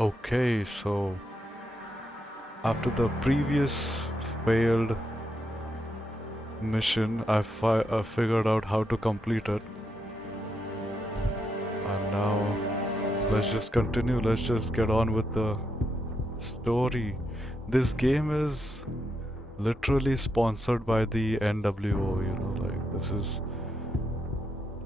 Okay, so after the previous failed mission, I figured out how to complete it. And now, let's just continue. Let's just get on with the story. This game is literally sponsored by the NWO, you know, like this is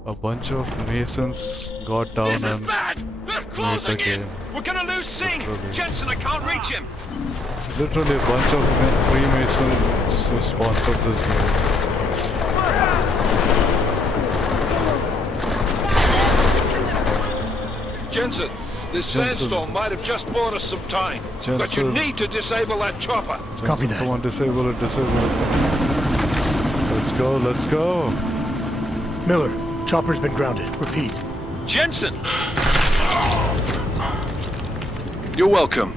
a bunch of Masons got down This is and bad! They're made the closing in! game. We're gonna lose Singh! Literally. Jensen, I can't reach him! Literally a bunch of Freemasons who sponsored this game. Jensen, this sandstorm might have just bought us some time. But you need to disable that chopper. Copy that. Come on, disable it, disable it. Let's go, let's go. Miller, chopper's been grounded. Repeat. Jensen! You're welcome.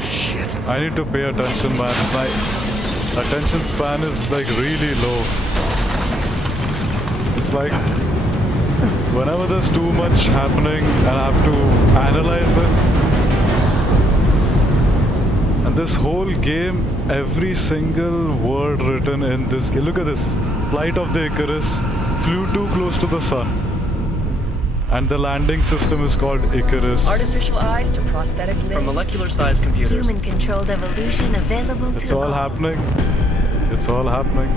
Shit. I need to pay attention, man. My attention span is like really low. It's like whenever there's too much happening and I have to analyze it. And this whole game, every single word written in this game. Look at this. Flight of the Icarus flew too close to the sun. And the landing system is called Icarus. Artificial eyes to prosthetic limbs. From molecular-sized computers. Human-controlled evolution available It's to all happening. It's all happening.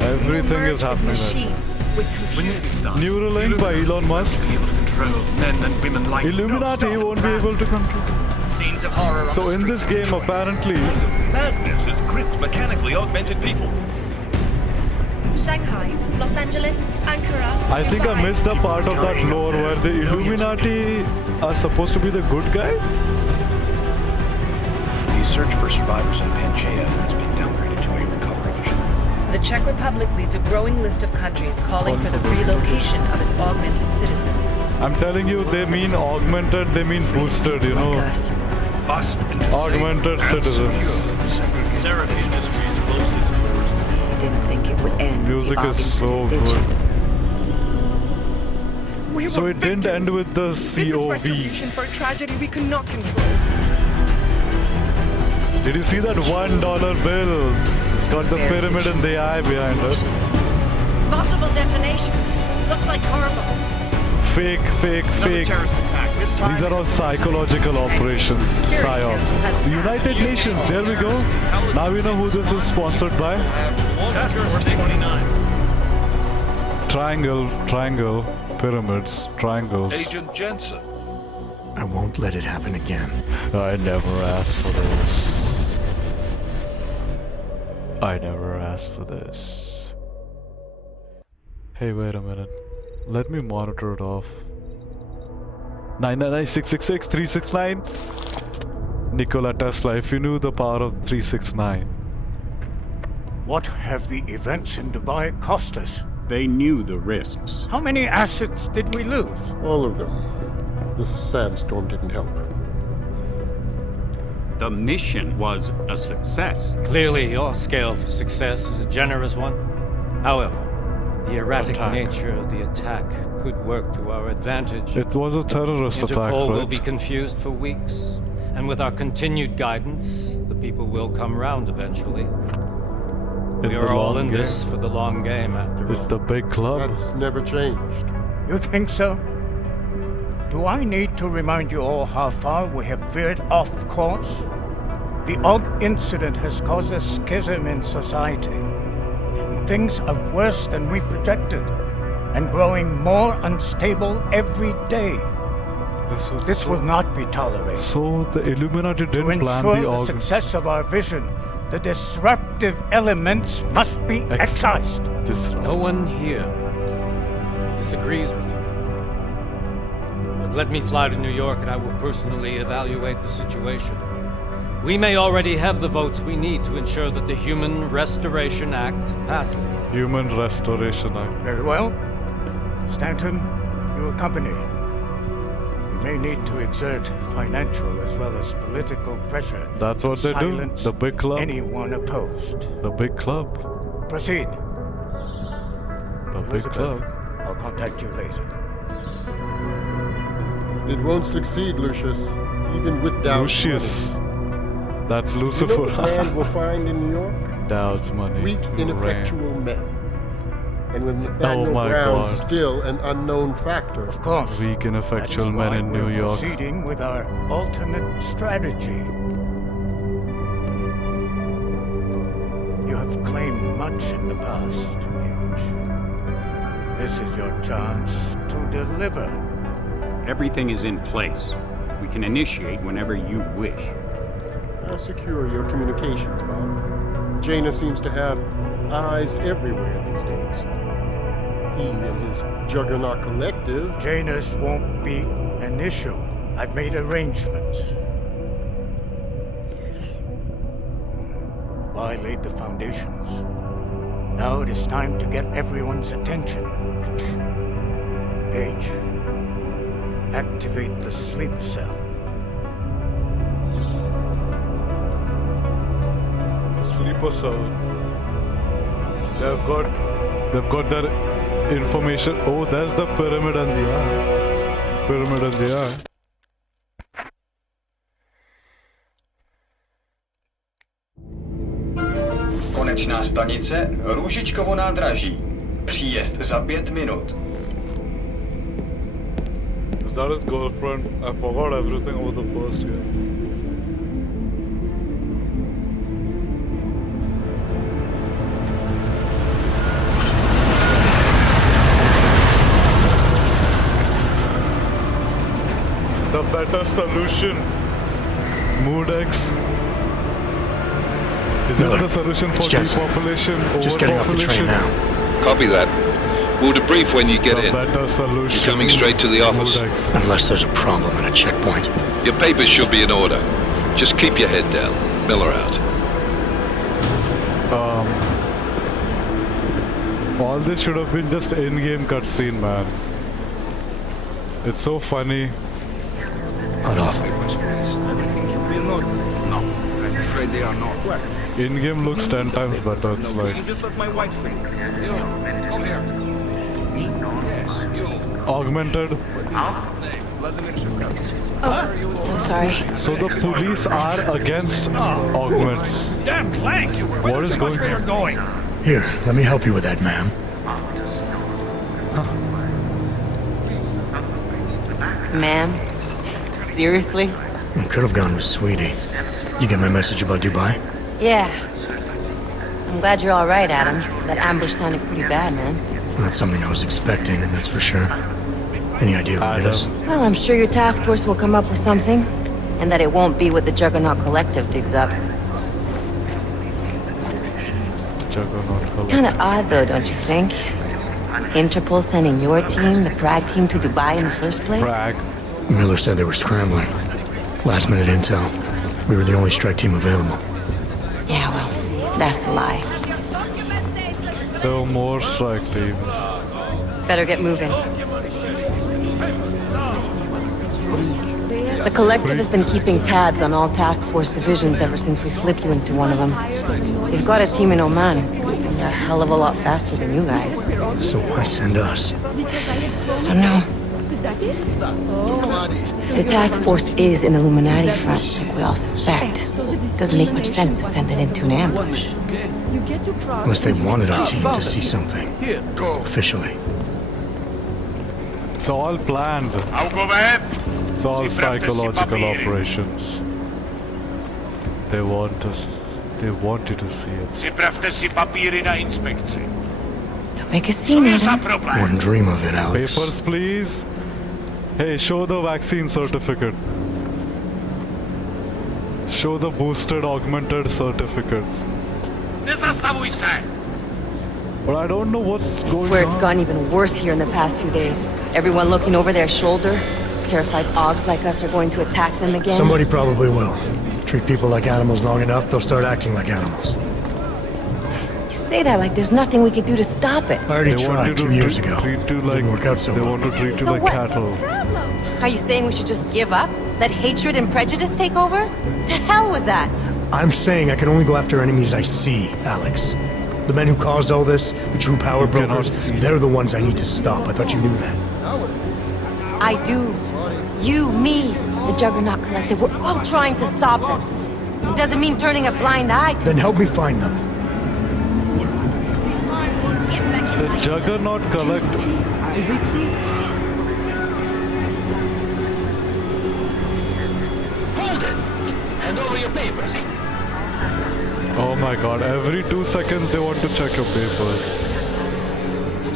Everything is happening right. With When this is done, Neuralink by Elon Musk. will be able to control men and women like Illuminati won't be able to control. Scenes of horror. So in this game, apparently, Madness has gripped mechanically augmented people. Shanghai, Los Angeles, Ankara. I think I missed the part of that lore where the Illuminati are supposed to be the good guys. The search for survivors in Pangaea has been downgraded to a recovery mission. The Czech Republic leads a growing list of countries calling for the relocation of its augmented citizens. I'm telling you, they mean augmented, they mean boosted, you know. Like us. Fast and Augmented citizens. Seraph Industries closely towards I didn't think it would end. Music is so good. We So were it didn't victims. end with the This is COV. retribution for a tragedy we could not control. Did you see that $1 bill? It's got the pyramid in the eye behind it. Possible detonations. Looks like horribles. Fake, fake, fake. terrorist attack. This time These are all psychological operations, psyops. The United Nations, there we go. Now we know who this is sponsored by. Task Force 29. Triangle, pyramids, triangles. Agent Jensen. I won't let it happen again. I never asked for this. I never asked for this. Hey, wait a minute. Let me monitor it off. 999-666-369. Nikola Tesla, if you knew the power of 369. What have the events in Dubai cost us? They knew the risks. How many assets did we lose? All of them. This sandstorm didn't help. The mission was a success. Clearly, your scale for success is a generous one. However, the erratic Attack. nature of the attack could work to our advantage. It was a terrorist attack, Interpol will right? be confused for weeks, and with our continued guidance, the people will come round eventually. We the are all long in this game. for the long game, after It's all. the big club. That's never changed. You think so? Do I need to remind you all how far we have veered off course? The odd incident has caused a schism in society. Things are worse than we projected, and growing more unstable every day. This will not be tolerated. So the Illuminati To didn't plan ensure the the organ. success of our vision, the disruptive elements must be excised. No one here disagrees with you. But let me fly to New York and I will personally evaluate the situation. We may already have the votes we need to ensure that the Human Restoration Act passes. Human Restoration Act. Very well. Stanton, you accompany. We may need to exert financial as well as political pressure. That's what to they do. silence The big club. anyone opposed. The big club. Proceed. The big Elizabeth, club. I'll contact you later. It won't succeed, Lucius, even with Dowd's Lucius. That's money. You Lucifer. know what man will find in New York? Dowd's money. Weak, ineffectual men. And with Nathaniel my Brown God. still an unknown factor. Of course. Weak, ineffectual That is men why in we're New York. proceeding with our alternate strategy. You have claimed much in the past, Paige. This is your chance to deliver. Everything is in place. We can initiate whenever you wish. How secure are your communications, Bob? Jaina seems to have eyes everywhere these days. He and his Juggernaut Collective. Janus won't be an issue. I've made arrangements. I laid the foundations. Now it is time to get everyone's attention. Paige, activate the sleep cell. Sleeper cell. They've got that information. Oh, there's the pyramid and the eye. Pyramid and the eye. Konečná stanice Růžičkovo nádraží. Příjezd za 5 minut. Is that his girlfriend? I forgot everything about the first game. The better solution. Moodex. Is it the solution for depopulation? Just getting off the train now. Copy that. We'll debrief when you get The in. better solution. You're coming straight to the office. Moodex. Unless there's a problem at a checkpoint. Your papers should be in order. Just keep your head down. Miller out. All this should have been just in-game cutscene, man. It's so funny. Cut off. No, I'm afraid they are not. In-game looks 10 times better. It's like Just let my wife think. Come here. Yes, you. augmented. Oh, so sorry. So the police are against augments. Damn blank! What is going on? going? Here, let me help you with that, ma'am. Ma'am? Seriously? I could have gone with Sweetie. You get my message about Dubai? Yeah. I'm glad you're all right, Adam. That ambush sounded pretty bad, man. Not something I was expecting, that's for sure. Any idea who it is? Well, I'm sure your task force will come up with something. And that it won't be what the Juggernaut Collective digs up. Kinda odd, though, don't you think? Interpol sending your team, the Prague team, to Dubai in the first place? Prague. Miller said they were scrambling. Last minute intel. We were the only strike team available. Yeah, well, that's a lie. So more strike teams. Better get moving. The Collective has been keeping tabs on all task force divisions ever since we slipped you into one of them. They've got a team in Oman. And they're a hell of a lot faster than you guys. So why send us? I don't know. If the task force is an Illuminati front, like we all suspect, it doesn't make much sense to send it into an ambush. Unless they wanted our team to see something. Officially. It's all planned. It's all psychological operations. They want us. They want you to see it. Don't make a scene, Adam. Wouldn't dream of it, Alex. Papers, please. Hey, show the vaccine certificate. Show the boosted, augmented certificate. But I don't know what's I going swear it's on. gotten even worse here in the past few days. Everyone looking over their shoulder. Terrified Augs like us are going to attack them again. Somebody probably will. Treat people like animals long enough, they'll start acting like animals. You say that like there's nothing we could do to stop it. I already tried 2 years ago. Treat you like, Didn't work out so they well. want to treat you So like what? cattle. Are you saying we should just give up? Let hatred and prejudice take over? To hell with that! I'm saying I can only go after enemies I see, Alex. The men who caused all this, the true power brokers, they're the ones I need to stop. I thought you knew that. I do. You, me, the Juggernaut Collective, we're all trying to stop them. It doesn't mean turning a blind eye to Then help me find them. The Juggernaut Collective. Hold it! Hand over your papers. Oh my god, every 2 seconds they want to check your papers.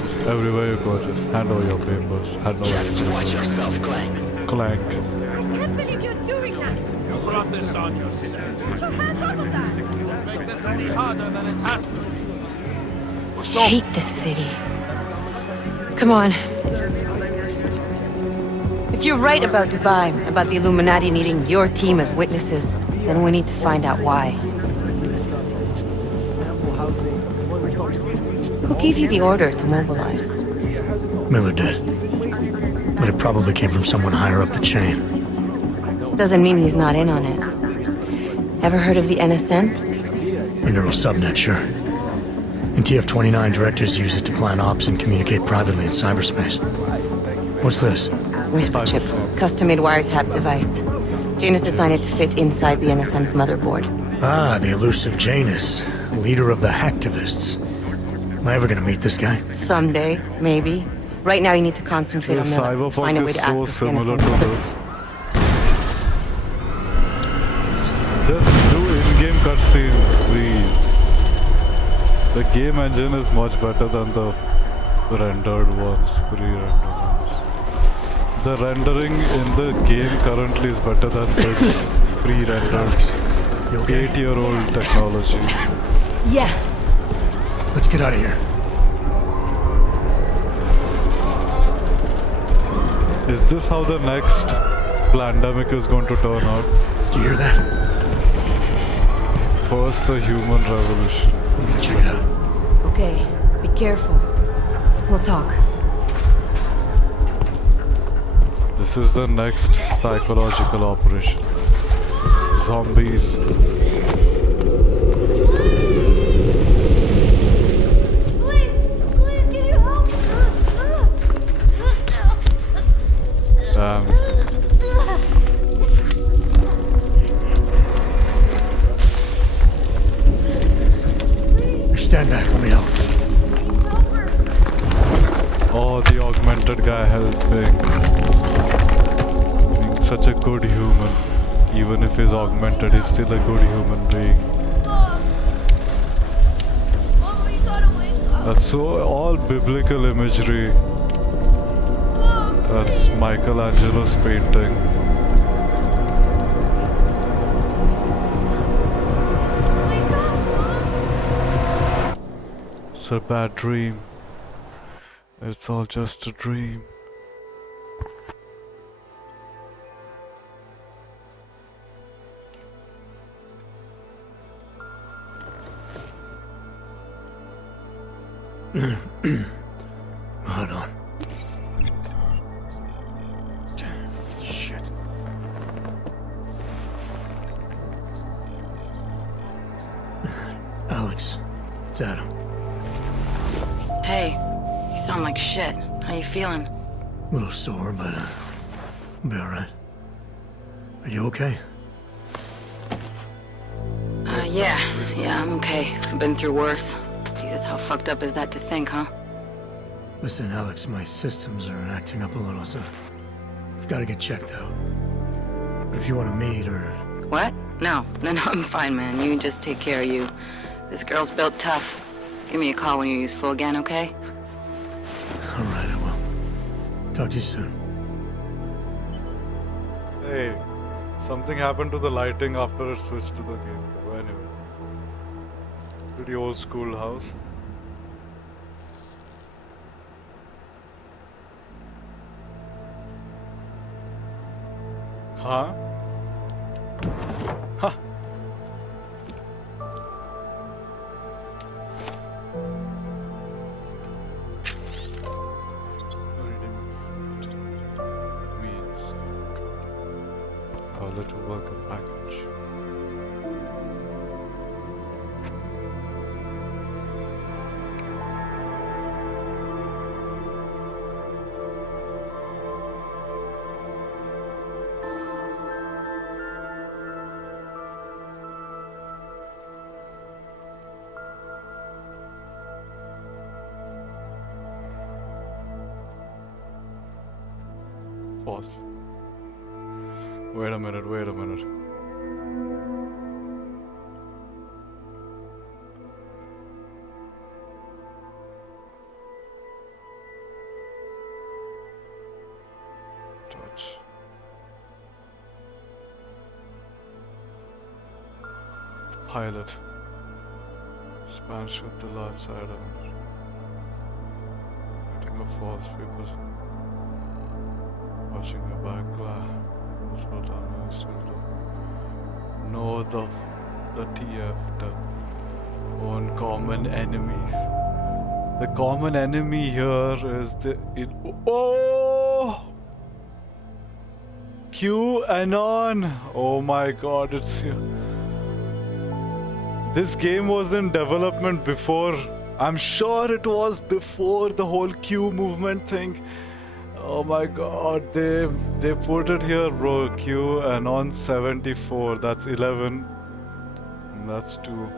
Just everywhere you go, just hand over your papers. Hand over Just your watch papers. yourself, Clank. Clank. I can't believe you're doing that! You brought this on yourself. Put your hands off of that! Make this any harder than it has to be. I hate this city. Come on. If you're right about Dubai, about the Illuminati needing your team as witnesses, then we need to find out why. Who gave you the order to mobilize? Miller did. But it probably came from someone higher up the chain. Doesn't mean he's not in on it. Ever heard of the NSN? A neural subnet, sure. In TF-29, directors use it to plan ops and communicate privately in cyberspace. What's this? Whisper chip, custom-made wiretap device. Janus designed it to fit inside the NSN's motherboard. Ah, the elusive Janus, leader of the hacktivists. Am I ever gonna meet this guy? Someday, maybe. Right now you need to concentrate on Miller. Find a way to access the NSN's motherboard. Just do in-game cutscene, please. The game engine is much better than the rendered ones, pre-rendered ones. The rendering in the game currently is better than this pre-rendered 8-year-old technology. Yeah. Let's get out of here. Is this how the next pandemic is going to turn out? Do you hear that? First, the human revolution. I'm gonna check it out. Okay, be careful. We'll talk. This is the next psychological operation. Zombies. Please, can you help? Damn. Stand back, let me help. Oh, the augmented guy helping. Being such a good human. Even if he's augmented, he's still a good human being. That's so all biblical imagery. That's Michelangelo's painting. It's a bad dream. It's all just a dream. Hold on. Shit. Alex, it's Adam. Hey, you sound like shit. How you feeling? A little sore, but I'll be alright. Are you okay? Yeah, I'm okay. I've been through worse. Jesus, how fucked up is that to think, huh? Listen, Alex, my systems are acting up a little, so I've got to get checked out. But if you want to meet or... What? No, I'm fine, man. You just take care of you. This girl's built tough. Give me a call when you're useful again, okay? Alright, I will. Talk to you soon. Hey, something happened to the lighting after it switched to the game. Anyway. Pretty old school house. Huh? Huh. Means our little welcome package. Pause. Wait a minute, wait a minute. Touch. The pilot. Smash with the large side of it. Getting a false people. Watching your back. No, the TF, the one common enemies. The common enemy here is the QAnon. Oh my God, it's here. This game was in development before. I'm sure it was before the whole Q movement thing. Oh my God, they put it here, bro. QAnon 74. That's 11. And that's 2.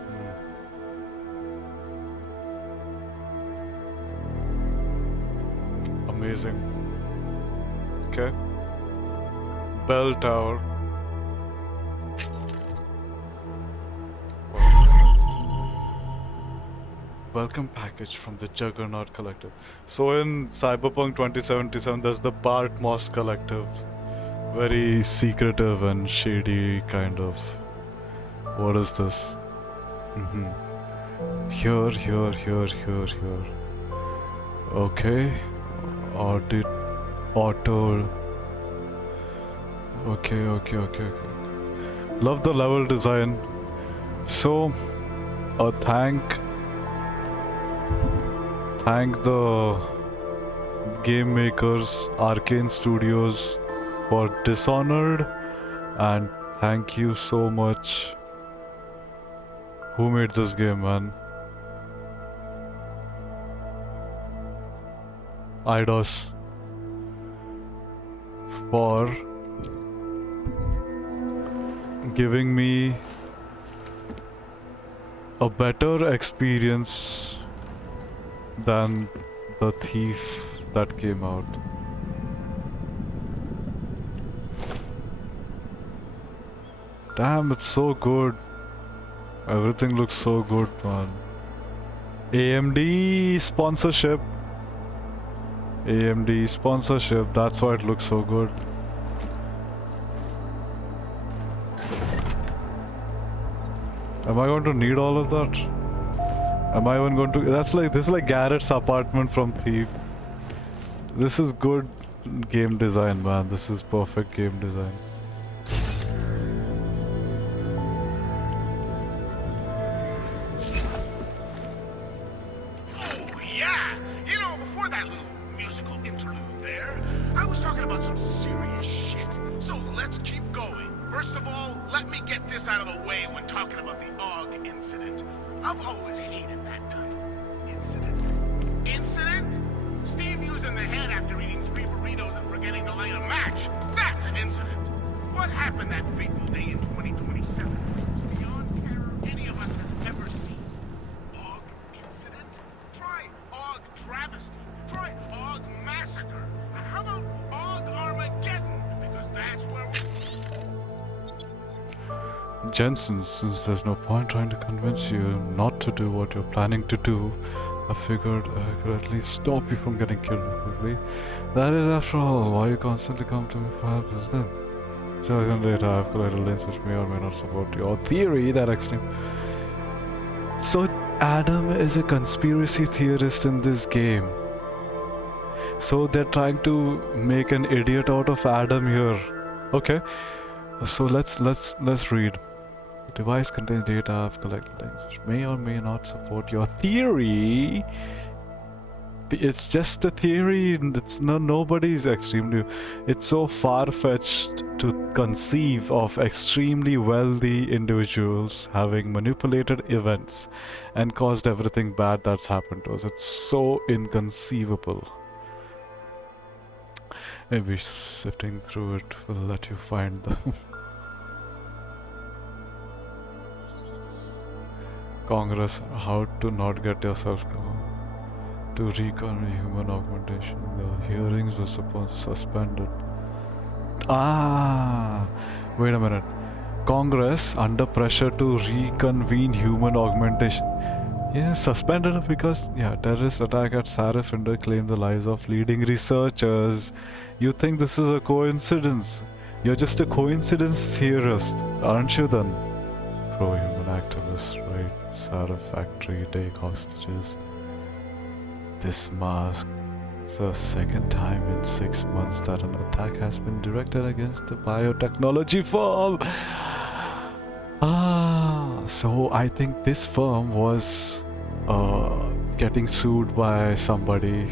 Amazing. Okay. Bell tower. Welcome package from the Juggernaut Collective. So in Cyberpunk 2077, there's the Bart Moss Collective. Very secretive and shady kind of. What is this? Here. Okay. Auto. Okay. Love the level design. So, thank the game makers, Arcane Studios, for Dishonored, and thank you so much. Who made this game, man? Eidos, for giving me a better experience than the Thief that came out. Damn, it's so good. Everything looks so good, man. AMD sponsorship. That's why it looks so good. Am I going to need all of that? Am I even going to... this is like Garrett's apartment from Thief. This is good game design, man. This is perfect game design. Oh, yeah! You know, before that little musical interlude there, I was talking about some serious shit. So let's keep going. First of all, let me get this out of the way when talking about the AUG incident. I've always hated that title. Incident? Incident? Steve using the head after eating 3 burritos and forgetting to light a match. That's an incident. What happened that fateful day in 2027 was beyond terror any of us has ever seen. AUG incident? Try AUG travesty. Try AUG massacre. How about AUG Armageddon? Because that's where we... Jensen, since there's no point trying to convince you not to do what you're planning to do, I figured I could at least stop you from getting killed quickly. That is, after all, why you constantly come to me for help, isn't it? So later, I've collected links which may or may not support your theory that extreme. So Adam is a conspiracy theorist in this game. So they're trying to make an idiot out of Adam here. Okay. So let's read. The device contains data I've collected links which may or may not support your theory. It's just a theory. It's nobody's extremely. It's so far-fetched to conceive of extremely wealthy individuals having manipulated events and caused everything bad that's happened to us. It's so inconceivable. Maybe sifting through it will let you find them. Congress, how to not get yourself to recon human augmentation. The hearings were suspended. Wait a minute. Congress under pressure to reconvene human augmentation. Yeah, suspended because terrorist attack at Sarif India claimed the lives of leading researchers. You think this is a coincidence? You're just a coincidence theorist, aren't you then? Pro-human activists raid Sarif factory, take hostages. This marks the second time in 6 months that an attack has been directed against the biotechnology firm. So I think this firm was getting sued by somebody,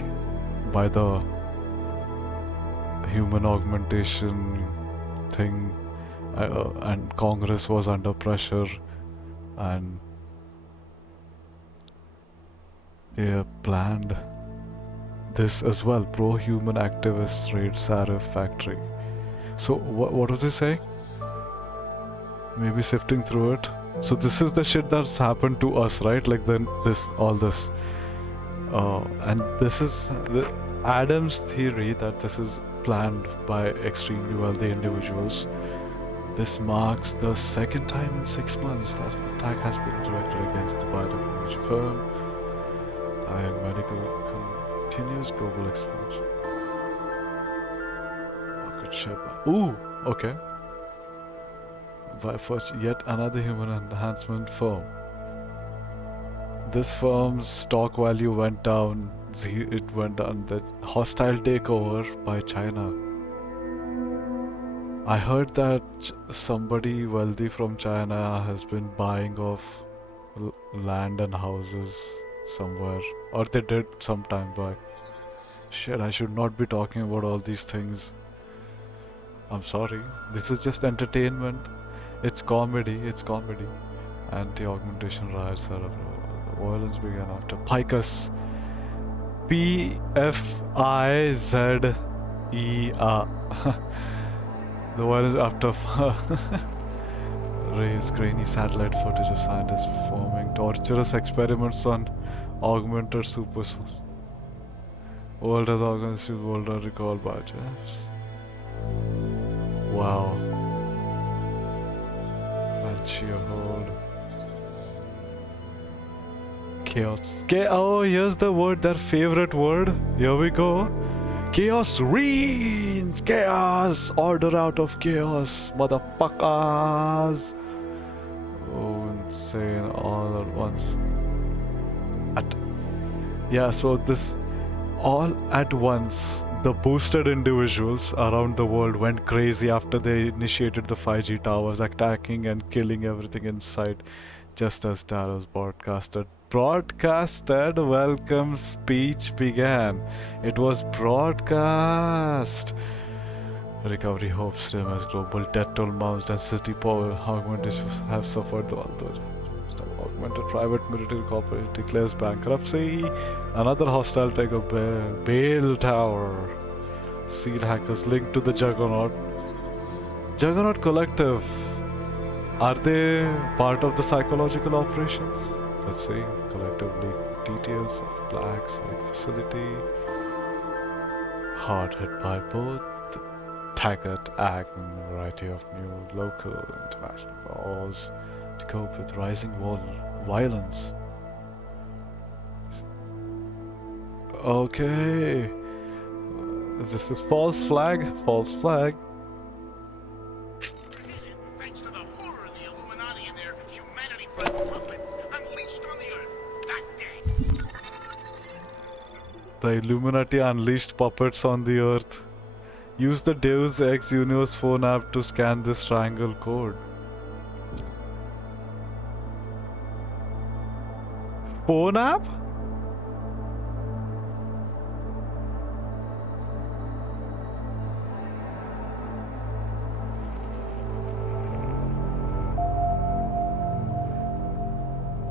by the human augmentation thing, and Congress was under pressure, and they planned this as well. Pro-human activists raid Sarif factory. So what was he saying? Maybe sifting through it. So this is the shit that's happened to us, right? Like all this. And this is the Adam's theory that this is planned by extremely wealthy individuals. This marks the second time in 6 months that an attack has been directed against the biotechnology firm. The medical continues global expansion. Rocket ship. Ooh, okay. For yet another human enhancement firm. This firm's stock value went down. It went down. The hostile takeover by China. I heard that somebody wealthy from China has been buying off land and houses somewhere, or they did some time back. Shit, I should not be talking about all these things. I'm sorry. This is just entertainment. It's comedy. Anti-augmentation riots. The violence began after Picus. P-F-I-Z-E-R. The violence after raised grainy satellite footage of scientists performing torturous experiments on augmented super. World has organized world recall by Jeffs. Wow. Sheer hold. Chaos. Oh, here's the word, their favorite word. Here we go. Chaos reigns. Chaos. Order out of chaos, motherfuckers. Oh, insane all at once. So this all at once. The boosted individuals around the world went crazy after they initiated the 5G towers, attacking and killing everything in sight, just as Taros broadcasted. Welcome speech began. It was broadcast. Recovery hopes them as global death toll mounts and city power augmentations have suffered the augmented private military corporation declares bankruptcy. Another hostile takeover. Bale Tower. Seed hackers linked to the Juggernaut. Juggernaut Collective. Are they part of the psychological operations? Let's see. Collectively details of Black Site facility. Hard hit by both Taggart Act and a variety of new local and international laws to cope with rising violence. Okay. This is false flag. Thanks to the horror of the Illuminati and their humanity-friendly puppets unleashed on the Earth that day. The Illuminati unleashed puppets on the Earth. Use the Deus Ex Universe phone app to scan this triangle code. Phone app?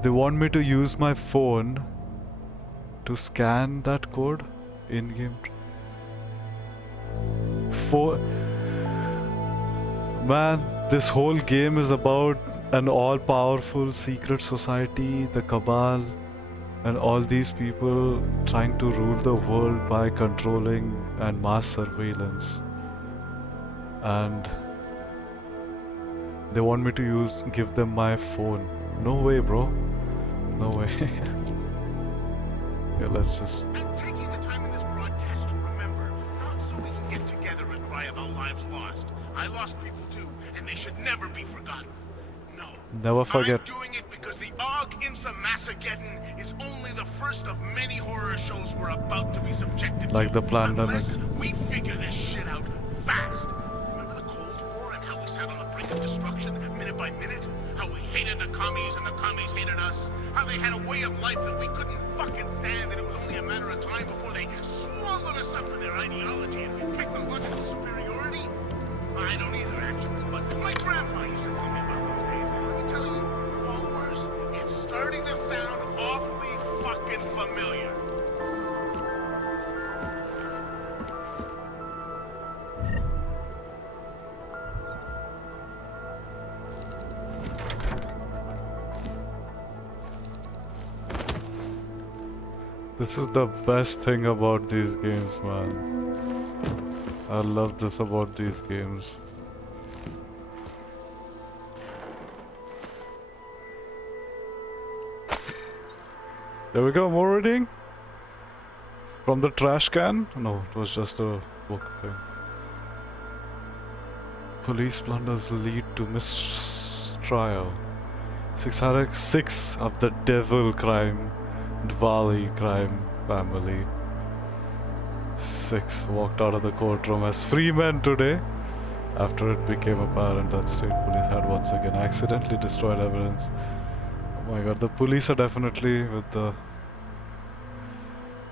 They want me to use my phone to scan that code in-game. Man, this whole game is about an all-powerful secret society, the Cabal, and all these people trying to rule the world by controlling and mass surveillance. and they want me to give them my phone. No way, bro. No way. Yeah, let's just... I'm taking the time in this broadcast to remember, not so we can get together and cry about lives lost. I lost people too, and they should never be forgotten. No. Never forget. I'm doing it because the Og Insa Massageddon is only the first of many horror shows we're about to be subjected like to. the pandemic. Unless we figure this shit out fast. Remember the Cold War and how we sat on the brink of destruction minute by minute? How we hated the commies and the commies hated us? How they had a way of life that we couldn't fucking stand, and it was only a matter of time before they swallowed us up for their ideology and technological superiority? I don't either, actually, but my grandpa used to tell me about those days, and let me tell you, followers, it's starting to sound awfully fucking familiar. This is the best thing about these games, man. I love this about these games. There we go, more reading. From the trash can? No, it was just a book thing. Police blunders lead to mistrial. 6 of the devil crime. Valley crime family. 6 walked out of the courtroom as free men today after it became apparent that state police had once again accidentally destroyed evidence. Oh my god, the police are definitely with the...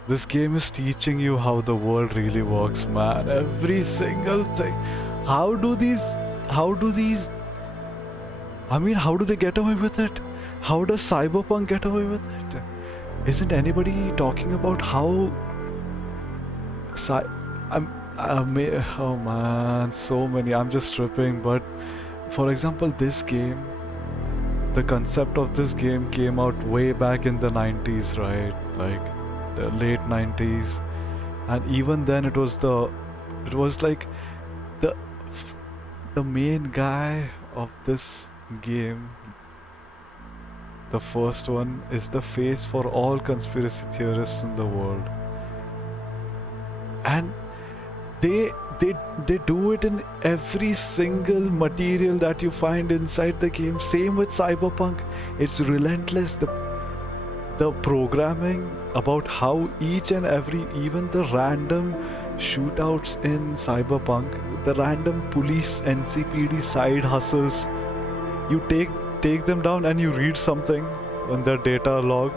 This game is teaching you how the world really works, man. Every single thing. How do these... I mean, how do they get away with it? How does Cyberpunk get away with it? Isn't anybody talking about how... oh man, so many. I'm just tripping, but for example, this game, the concept of this game came out way back in the 90s, right? Like the late 90s, and even then it was like the main guy of this game. The first one is the face for all conspiracy theorists in the world, and they do it in every single material that you find inside the game. Same with Cyberpunk. It's relentless. The programming about how each and every, even the random shootouts in Cyberpunk, the random police NCPD side hustles, you take them down and you read something on their data log,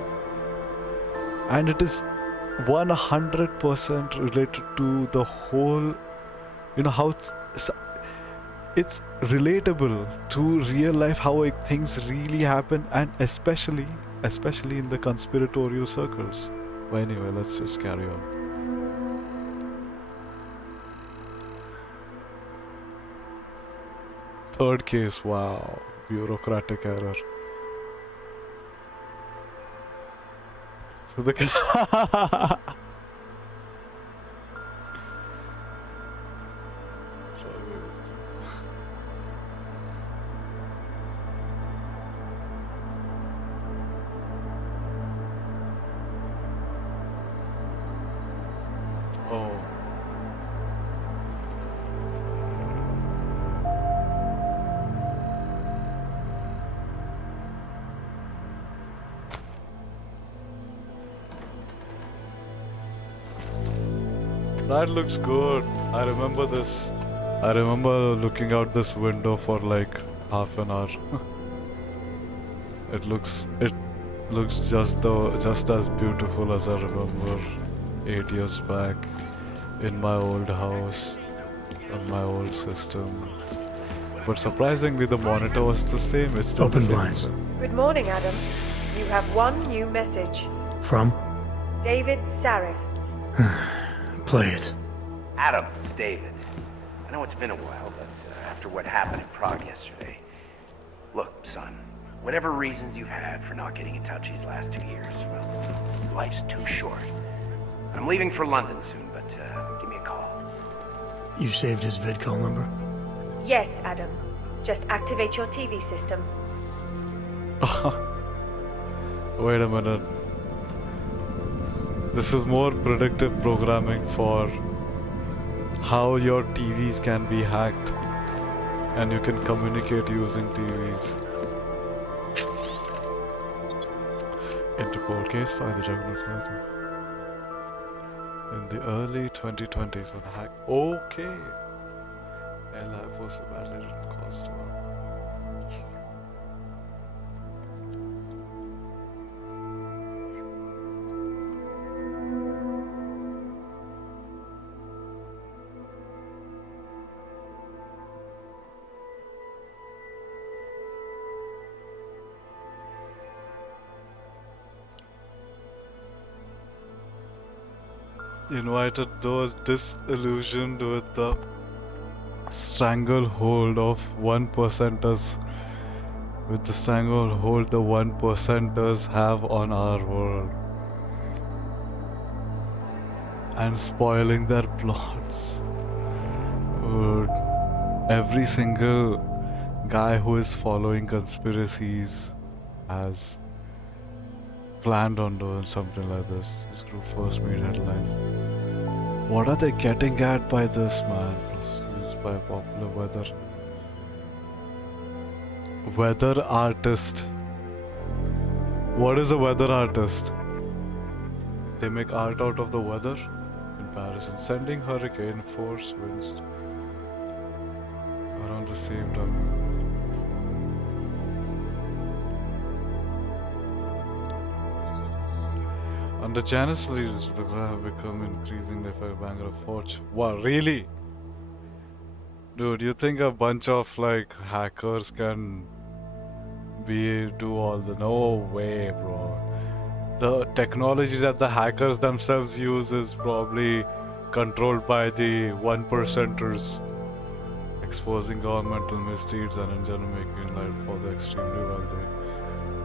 and it is 100% related to the whole, you know, how it's relatable to real life, how things really happen, and especially in the conspiratorial circles. But anyway, let's just carry on. Third case, wow. Bureaucratic error. So the oh. That looks good. I remember this. I remember looking out this window for like half an hour. It looks just as beautiful as I remember 8 years back in my old house on my old system. But surprisingly, the monitor was the same. It's still Open the same. blinds. Good morning, Adam. You have one new message. From? David Sarif. Play it. Adam, it's David. I know it's been a while, but after what happened in Prague yesterday... Look, son, whatever reasons you've had for not getting in touch these last 2 years, well, life's too short. I'm leaving for London soon, but give me a call. You saved his vidcall number? Yes, Adam. Just activate your TV system. Wait a minute. This is more predictive programming for how your TVs can be hacked and you can communicate using TVs. Interpol case by the Juggernaut in the early 2020s when hack. Okay. Life was a badly written cost. Invited those disillusioned with the stranglehold of 1%ers, with the stranglehold the 1%ers have on our world, and spoiling their plots. Every single guy who is following conspiracies has planned on doing something like this. This group first made headlines. What are they getting at by this, man? Used by popular weather artist. What is a weather artist? They make art out of the weather in Paris and sending hurricane force winds around the same time. Under Janus' leadership, the ground have become increasingly a banger of fortune. Wow, really? Dude, you think a bunch of like hackers can do all the... No way, bro. The technology that the hackers themselves use is probably controlled by the 1%ers, exposing governmental misdeeds and in general making life for the extremely wealthy.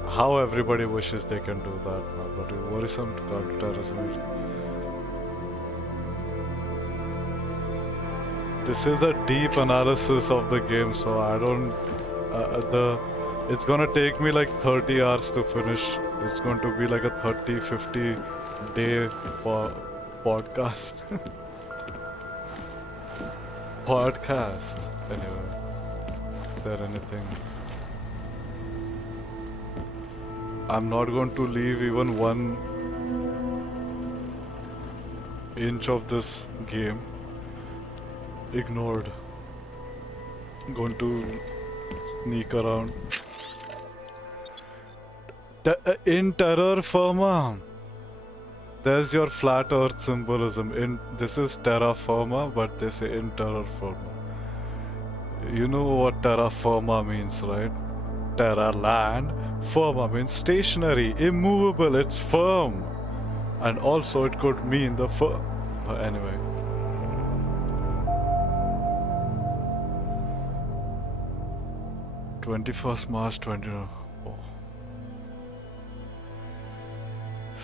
How everybody wishes they can do that, man, but it's worrisome to counter-terrorism. This is a deep analysis of the game, so I don't... it's gonna take me like 30 hours to finish. It's going to be like a 30-50 day podcast. Podcast. Anyway, is there anything? I'm not going to leave even 1 inch of this game ignored. I'm going to sneak around. In terra firma, there's your flat earth symbolism. This is terra firma, but they say in terra firma. You know what terra firma means, right? Terra land, firma means stationary, immovable, it's firm. And also it could mean the firm. Anyway. March 20. Oh.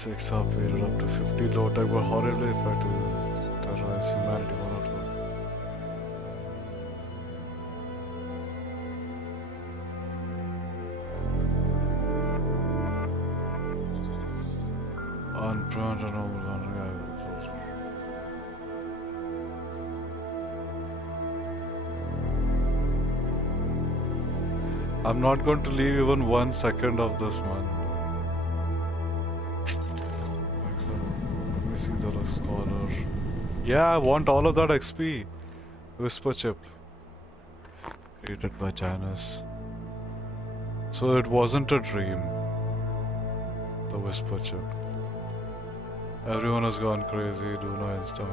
6-hour period up to 50 low tech were horribly effective to terrorize humanity. Unprone and normal I'm not going to leave even 1 second of this, man. Missing the scholar. Yeah, I want all of that XP. Whisper chip. Created by Janus. So it wasn't a dream. The whisper chip. Everyone has gone crazy. Do no Insta.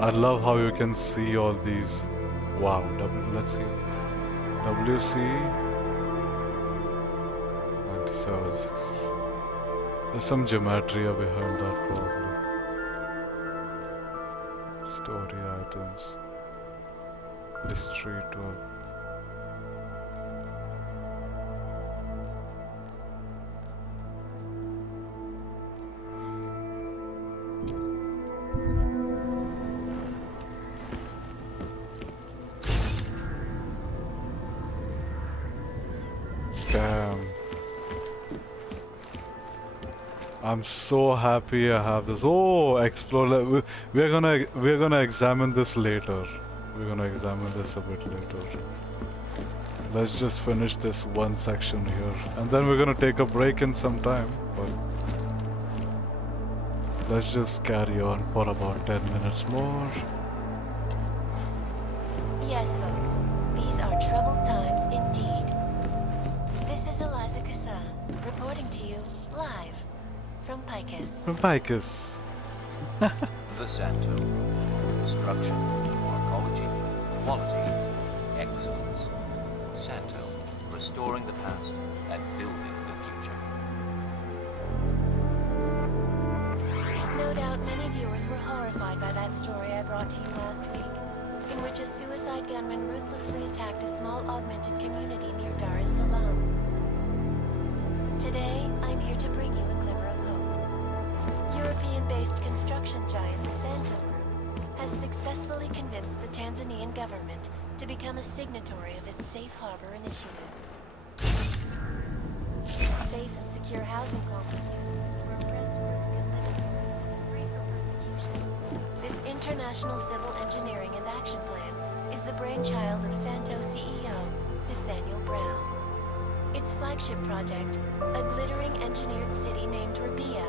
I love how you can see all these. Wow, let's see. WC 97. There's some gematria behind that probably. Story items. History tour. Damn. I'm so happy I have this. Oh, explore. We're gonna examine this later. We're gonna examine this a bit later. Let's just finish this one section here, and then we're gonna take a break in some time. But let's just carry on for about 10 minutes more. Yes, folks. These are troubled times indeed. This is Eliza Kassan, reporting to you live from Picus. From Picus. The Santo. Construction, arcology, quality, excellence. Santo, restoring the past and building the future. No doubt many viewers were horrified by that story I brought to you last week, in which a suicide gunman ruthlessly attacked a small augmented community near Dar es Salaam. Today, I'm here to bring you a glimmer of hope. European-based construction giant the Santo Group has successfully convinced the Tanzanian government to become a signatory of its Safe Harbor Initiative. Safe and secure housing complexes where oppressed groups can live free from persecution. This international civil engineering and action plan is the brainchild of Santo CEO Nathaniel Brown. Its flagship project, a glittering engineered city named Rabia,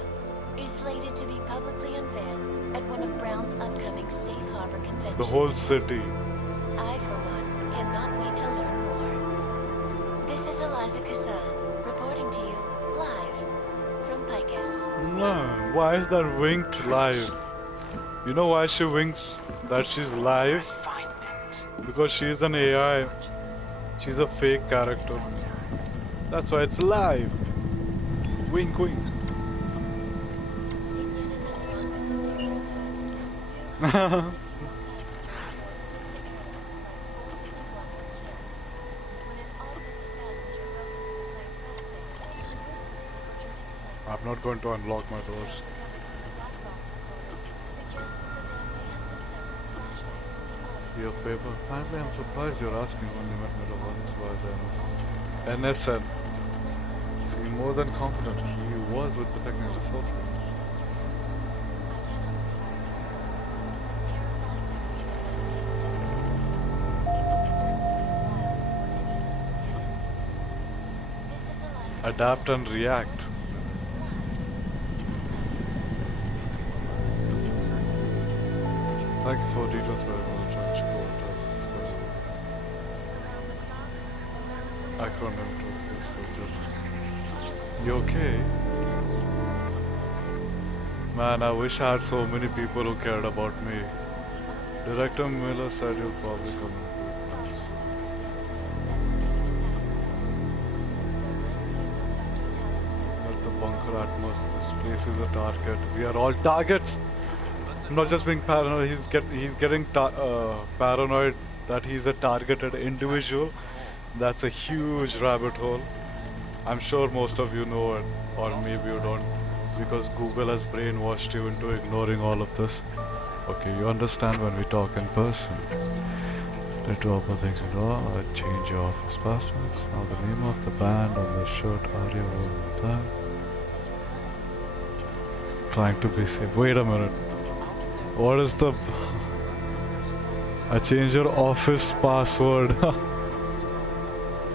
is slated to be publicly unveiled at one of Brown's upcoming Safe Harbor conventions. The whole city. I, for one, cannot wait to learn more. This is Eliza Kassan, reporting to you live from Picus. No, why is that winked live? You know why she winks that she's live? Because she's an AI. She's a fake character. That's why it's live. Wink, wink. I'm not going to unlock my doors. See your paper. Finally, I'm surprised you're asking when you met me once by the NSN. See, more than confident he was with the technical software. Adapt and react. Thank you for details for the judge court as discussed. Acronym to You okay? Man, I wish I had so many people who cared about me. Director Miller said you'll probably come in. Bunker atmosphere. This place is a target. We are all targets. I'm not just being paranoid. He's getting paranoid that he's a targeted individual. That's a huge rabbit hole. I'm sure most of you know it, or maybe you don't, because Google has brainwashed you into ignoring all of this. Okay, you understand when we talk in person. Let do other things, you know. Change your office passwords. Now the name of the band on the shirt. Are you all the time? Trying to be safe. Wait a minute. What is the... I changed your office password.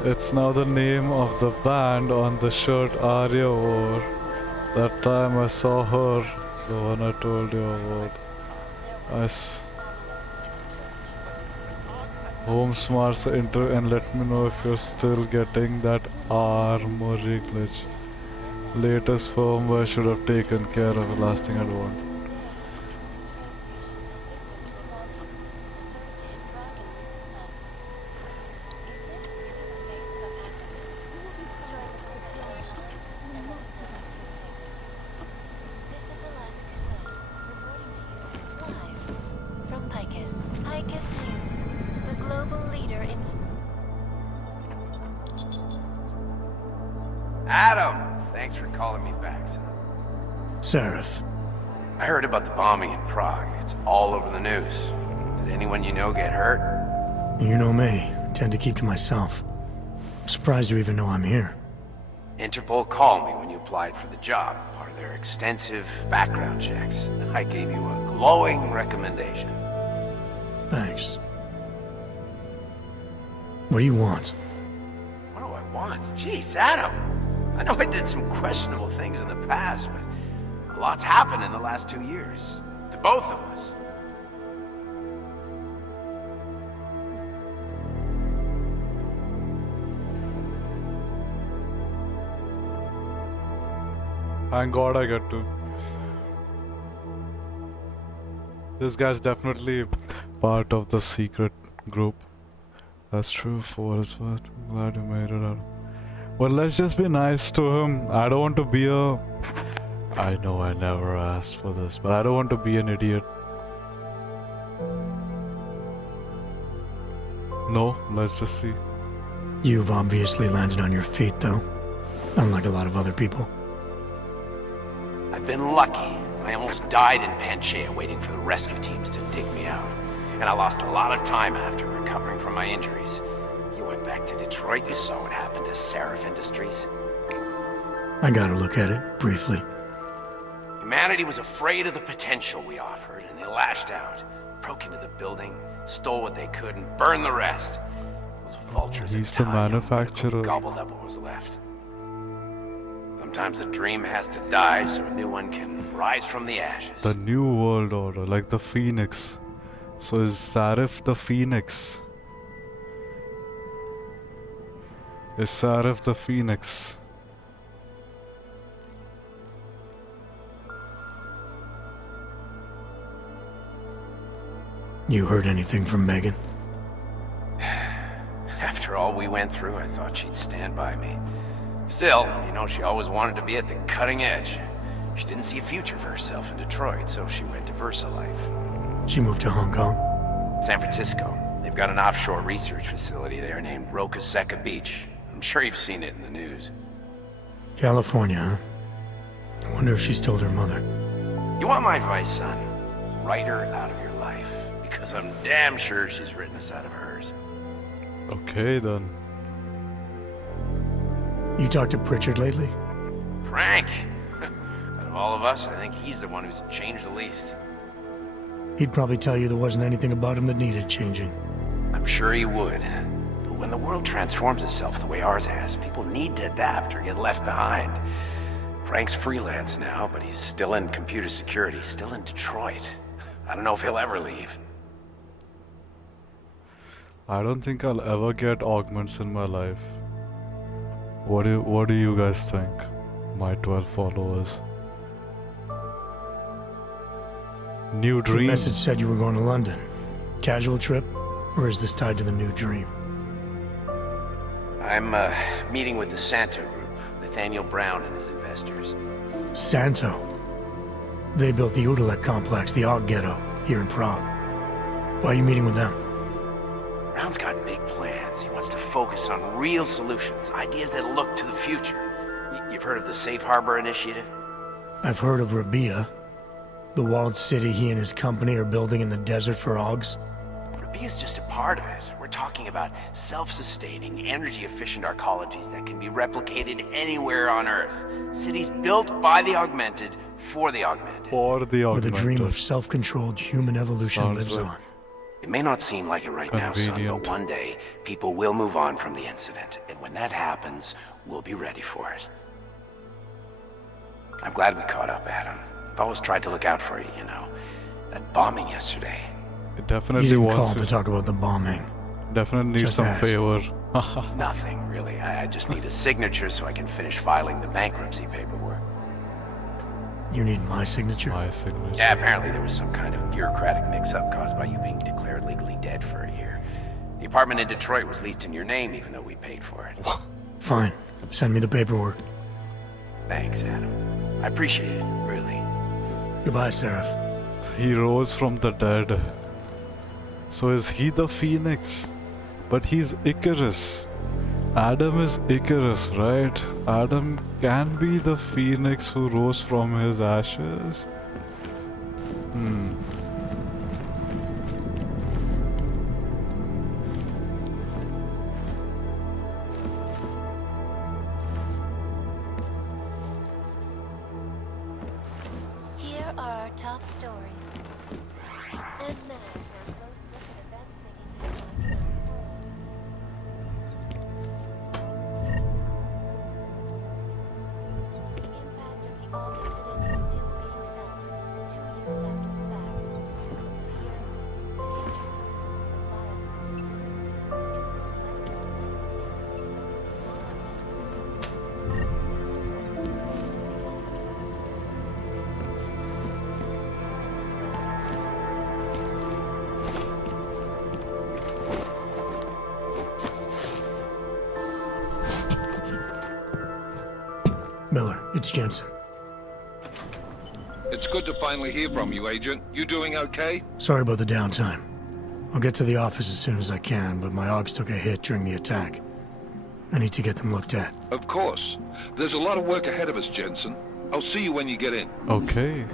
It's now the name of the band on the shirt Arya wore. That time I saw her, the one I told you about. Home Smarts enter and let me know if you're still getting that armory glitch. Latest firmware should have taken care of the last thing I'd want. From Picus. Picus News, the global leader in... Adam! Thanks for calling me back, son. Seraph. I heard about the bombing in Prague. It's all over the news. Did anyone you know get hurt? You know me. Tend to keep to myself. I'm surprised you even know I'm here. Interpol called me when you applied for the job, part of their extensive background checks. I gave you a glowing recommendation. Thanks. What do you want? What do I want? Jeez, Adam. I know I did some questionable things in the past, but a lot's happened in the last 2 years. To both of us. Thank God I get to. This guy's definitely part of the secret group. That's true for what it's worth. I'm glad you made it out. Well, let's just be nice to him. I don't want to be a... I know I never asked for this, but I don't want to be an idiot. No, let's just see. You've obviously landed on your feet, though. Unlike a lot of other people. I've been lucky. I almost died in Panchea waiting for the rescue teams to dig me out. And I lost a lot of time after recovering from my injuries. You went back to Detroit, you saw what happened to Seraph Industries. I got a look at it, briefly. Humanity was afraid of the potential we offered, and they lashed out. Broke into the building, stole what they could, and burned the rest. Those vultures He's the manufacturer. Gobbled up what was left. Sometimes a dream has to die so a new one can rise from the ashes. The New World Order, like the Phoenix. So is Sarif the Phoenix? Is Sarif the Phoenix? You heard anything from Megan? After all we went through, I thought she'd stand by me. Still, you know, she always wanted to be at the cutting edge. She didn't see a future for herself in Detroit, so she went to VersaLife. She moved to Hong Kong? San Francisco. They've got an offshore research facility there named Rokaseca Beach. I'm sure you've seen it in the news. California, huh? I wonder if she's told her mother. You want my advice, son? Write her out of your life. Because I'm damn sure she's written us out of hers. Okay, then. You talked to Pritchard lately? Frank! Out of all of us, I think he's the one who's changed the least. He'd probably tell you there wasn't anything about him that needed changing. I'm sure he would. But when the world transforms itself the way ours has, people need to adapt or get left behind. Frank's freelance now, but he's still in computer security, still in Detroit. I don't know if he'll ever leave. I don't think I'll ever get augments in my life. What do you guys think? My 12 followers. New dream. The message said you were going to London. Casual trip? Or is this tied to the new dream? I'm meeting with the Santo Group, Nathaniel Brown and his investors. Santo? They built the Udalek complex, the Og Ghetto, here in Prague. Why are you meeting with them? Brown's got big plans. He wants to focus on real solutions, ideas that look to the future. You've heard of the Safe Harbor Initiative? I've heard of Rabia, the walled city he and his company are building in the desert for Augs. Rabia's just a part of it. We're talking about self-sustaining, energy-efficient arcologies that can be replicated anywhere on Earth. Cities built by the augmented, for the augmented. For the augmented. Where the dream of self-controlled human evolution lives on. It may not seem like it right now, son, but one day, people will move on from the incident. And when that happens, we'll be ready for it. I'm glad we caught up, Adam. I've always tried to look out for you, you know. That bombing yesterday. It definitely you didn't wants call to talk about the bombing. Definitely needs Just some asked. favor. It's nothing, really. I just need a signature so I can finish filing the bankruptcy paperwork. You need my signature? My signature. Yeah, apparently there was some kind of bureaucratic mix-up caused by you being declared legally dead for a year. The apartment in Detroit was leased in your name, even though we paid for it. Fine. Send me the paperwork. Thanks, Adam. I appreciate it, really. Goodbye, Seraph. He rose from the dead. So is he the Phoenix? But he's Icarus. Adam is Icarus, right? Adam can be the Phoenix who rose from his ashes. are our top stories. And now for a close look at events taking place the impact of the all incident is still being felt 2 years after the fact. Fear, Miller, it's Jensen. It's good to finally hear from you, Agent. You doing okay? Sorry about the downtime. I'll get to the office as soon as I can, but my Augs took a hit during the attack. I need to get them looked at. Of course. There's a lot of work ahead of us, Jensen. I'll see you when you get in. Okay.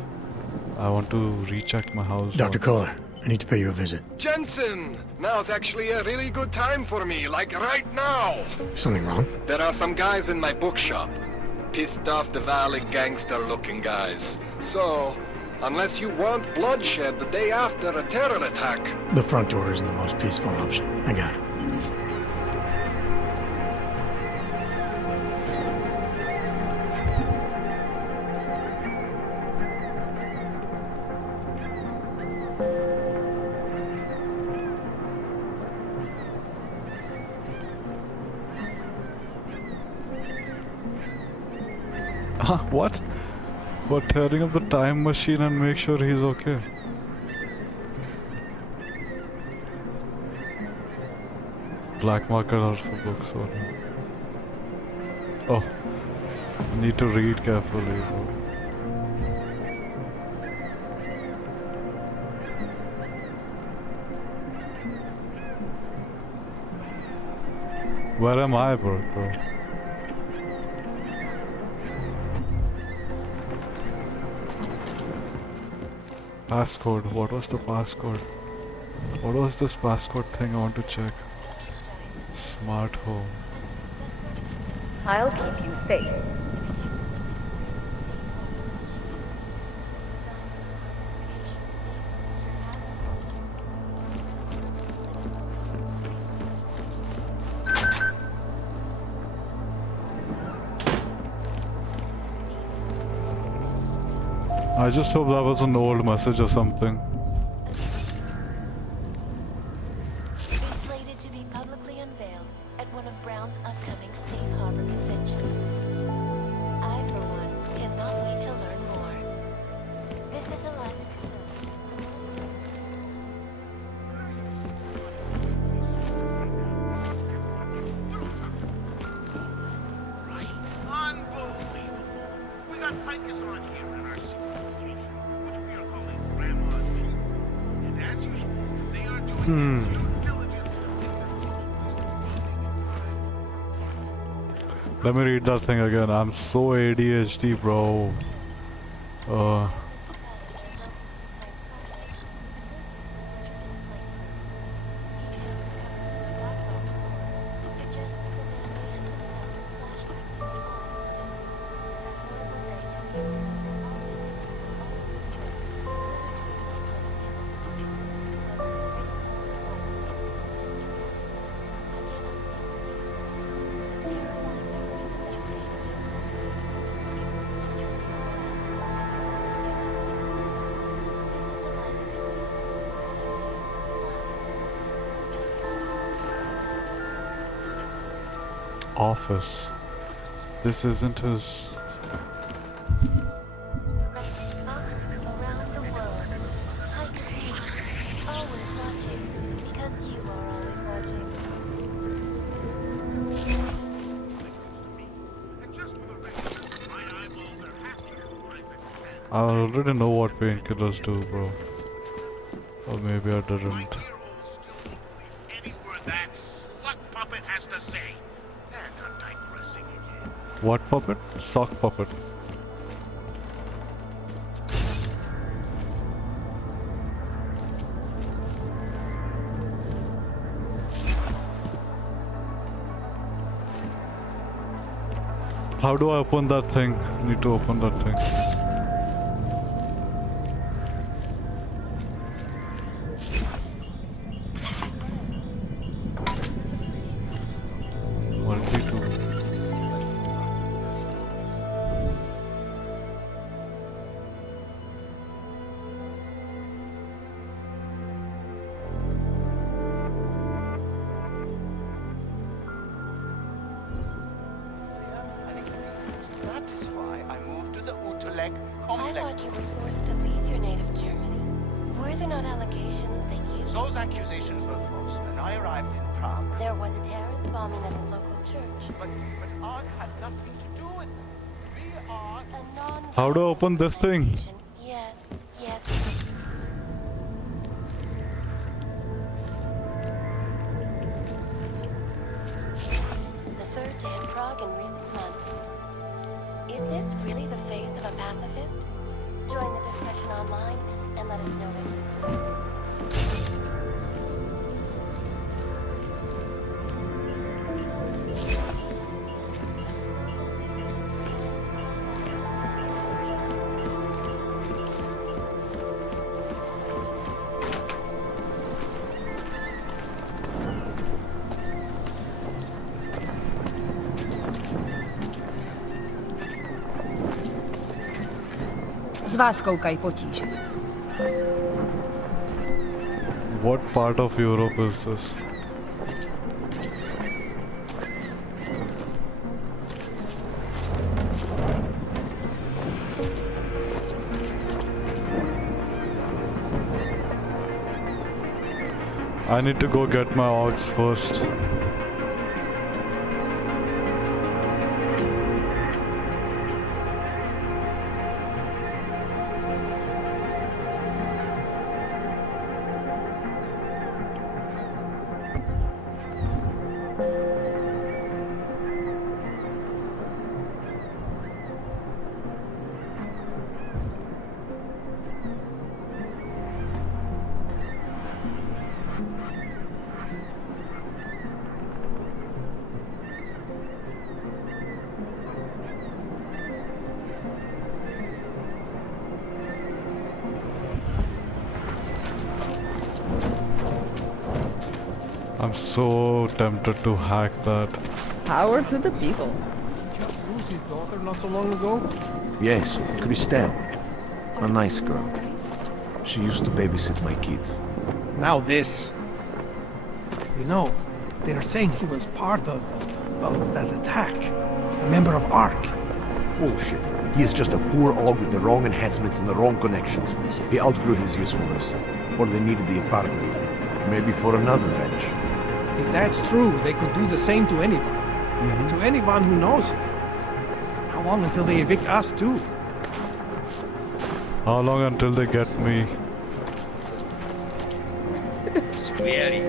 I want to recheck my house. Dr. Kohler, I need to pay you a visit. Jensen! Now's actually a really good time for me, like right now! Something wrong? There are some guys in my bookshop. Pissed off the Valley gangster-looking guys. So, unless you want bloodshed the day after a terror attack... The front door isn't the most peaceful option. I got it. What? What, tearing up the time machine and make sure he's okay? Black market out for books or no? Oh, I need to read carefully. Bro. Where am I, bro? Passcode. What was the passcode? What was this passcode thing I want to check? Smart home. I'll keep you safe. I just hope that was an old message or something. It is slated to be publicly unveiled at one of Brown's upcoming Safe Harbor conventions. I, for one, cannot wait to learn more. This is Eliza. Right. Unbelievable. We got Pikus on here in our secret location, which we are calling Grandma's Team. And as usual, they are doing their due diligence to make this most recent. Let me read that thing again. I'm so ADHD, bro. Office. This isn't his. Around the world, Pikus News, always watching, because you are always watching. And just for the record, my eyeballs are happy to find that. I already know what painkillers do, bro. Or maybe I didn't. Any word that slut puppet has to say. And I'm digressing again. What puppet? Sock puppet. How do I open that thing? Need to open that thing. multi-tool. That is why I moved to the Uteleg I complex. thought you were forced to leave your native Germany. Were there not allegations that you... Those accusations were false. When I arrived in Prague, There was a terrorist bombing at the local church. but Art had nothing to do with it. We are a non... How do I open this thing? Yes, yes. The third day in Prague in recent months. Is this really the face of a pacifist? Join the discussion online and let us know what you think. Z vás koukají potíže. What part of Europe is this? I need to go get my ox first. I'm so tempted to hack that. Power to the people. Just lose his daughter not so long ago? Yes, Christelle. A nice girl. She used to babysit my kids. Now this. You know, they're saying he was part of that attack. A member of ARC. Bullshit. He is just a poor og with the wrong enhancements and the wrong connections. He outgrew his usefulness. Or they needed the apartment. Maybe for another bench. If that's true, they could do the same to anyone. To anyone who knows him. How long until they evict us too? How long until they get me? Skvělý.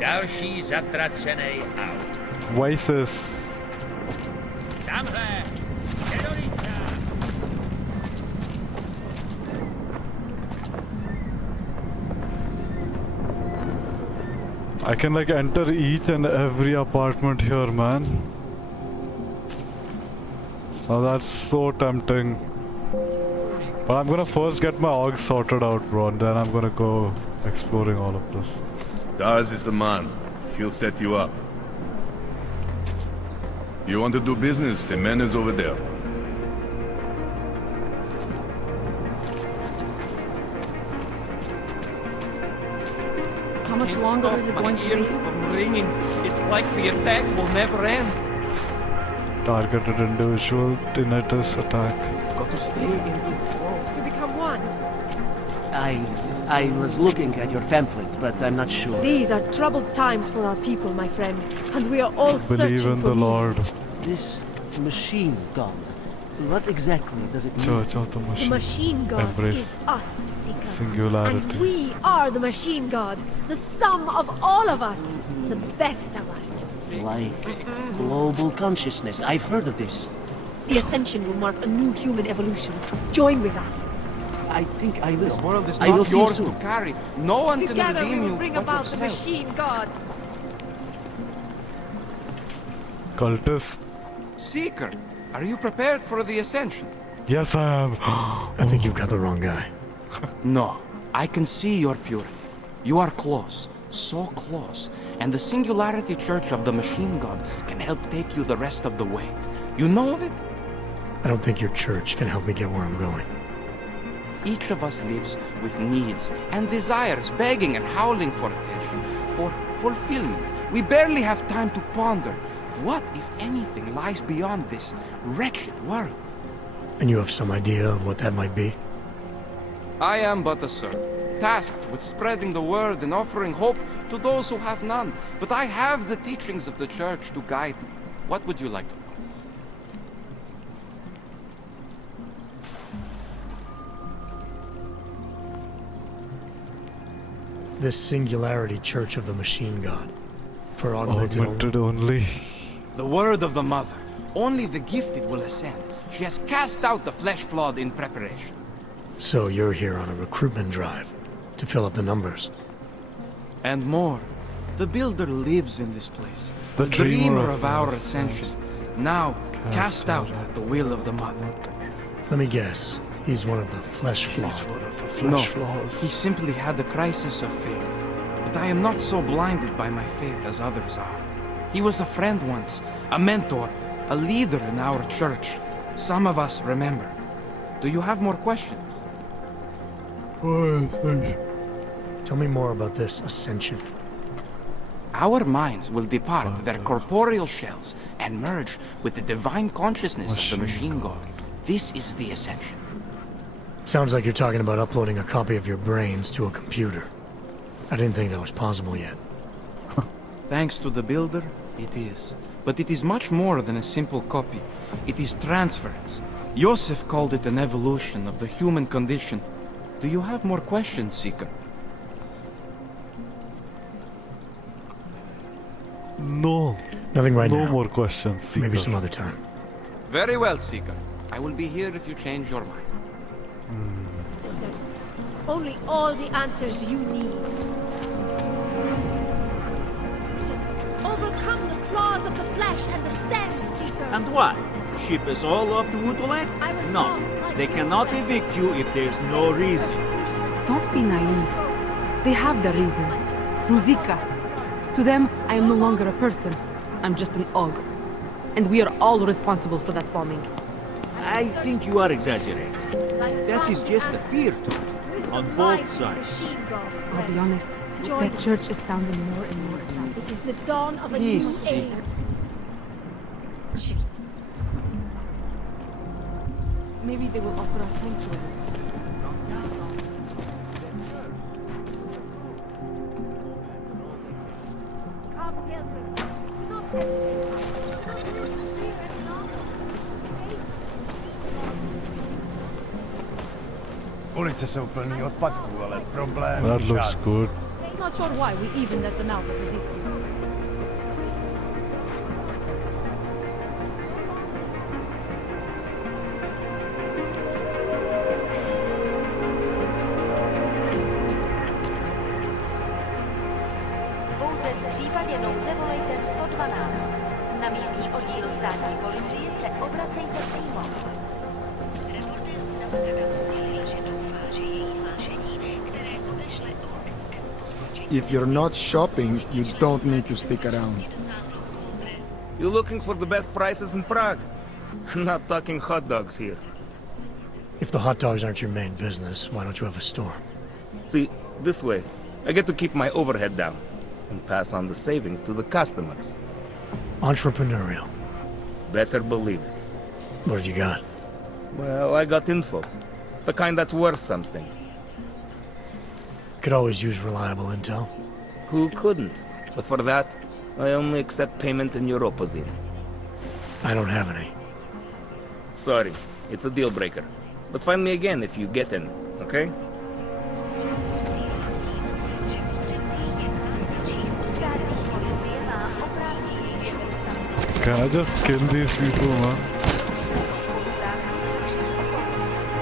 Další zatracený aut. Voices. Tamhle. Terorista. I can like enter each and every apartment here, man. Oh, that's so tempting. But I'm gonna first get my org sorted out, bro, and then I'm gonna go exploring all of this. Dars is the man. He'll set you up. You want to do business? The man is over there. How much Can't longer stop is it my going to ears be? from ringing. It's like the attack will never end. Targeted individual, tinnitus attack. Got to stay in control. To become one. I was looking at your pamphlet, but I'm not sure. These are troubled times for our people, my friend, and we are all Believe searching in for the Lord. This machine gun, what exactly does it mean? Church of the The Machine. machine god Embrace is us, Seeker. singularity. And we are the machine god, the sum of all of us, the best of us. Like global consciousness. I've heard of this. The ascension will mark a new human evolution. Join with us. I think I will. This world is I will not see you yours soon. to carry. No one can Together we redeem will you bring but about the yourself. machine god. Cultist. Seeker, are you prepared for the ascension? Yes, I am. I think you've got the wrong guy. No, I can see your purity. You are close, so close, and the Singularity Church of the Machine God can help take you the rest of the way. You know of it? I don't think your church can help me get where I'm going. Each of us lives with needs and desires, begging and howling for attention, for fulfillment. We barely have time to ponder. What, if anything, lies beyond this wretched world? And you have some idea of what that might be? I am but a servant, tasked with spreading the word and offering hope to those who have none. But I have the teachings of the church to guide me. What would you like to know? This Singularity Church of the Machine God. For augmented only. The word of the Mother. Only the gifted will ascend. She has cast out the flesh-flawed in preparation. So you're here on a recruitment drive to fill up the numbers. And more. The Builder lives in this place. The dreamer of our ascension. Now cast out at the will of the Mother. Let me guess. He's one of the flesh-flawed. No, he simply had a crisis of faith. But I am not so blinded by my faith as others are. He was a friend once, a mentor, a leader in our church. Some of us remember. Do you have more questions? Tell me more about this ascension. Our minds will depart their corporeal shells and merge with the divine consciousness of the Machine God. This is the ascension. Sounds like you're talking about uploading a copy of your brains to a computer. I didn't think that was possible yet. Thanks to the Builder, it is. But it is much more than a simple copy. It is transference. Joseph called it an evolution of the human condition. Do you have more questions, Seeker? No. Nothing right now. No more questions, Seeker. Maybe some other time. Very well, Seeker. I will be here if you change your mind. Sisters, only all the answers you need. To overcome the flaws of the flesh and the sin, Seeker. And why? Ship us all off to Woodland? No, they cannot evict you if there's no reason. Don't be naive. They have the reason. Ruzika. To them, I am no longer a person. I'm just an Og. And we are all responsible for that bombing. I think you are exaggerating. That is just a fear talk. On both sides. I'll be honest. That church is sounding more and more attractive. It is the dawn of a new age. Maybe they will offer us sanctuary. Ulice jsou plný odpadků, ale problém That looks žádný. good. Not sure why we evened at the mouth of the district. Pouze v případě nouze volejte 112. Na místní oddíl státní policie se obracejte přímo. If you're not shopping, you don't need to stick around. You looking for the best prices in Prague? Not talking hot dogs here. If the hot dogs aren't your main business, why don't you have a store? See, this way, I get to keep my overhead down and pass on the savings to the customers. Entrepreneurial. Better believe it. What have you got? Well, I got info. The kind that's worth something. Could always use reliable intel. Who couldn't? But for that, I only accept payment in Europozine. I don't have any. Sorry, it's a deal breaker. But find me again if you get in, okay? Can I just kill these people, man?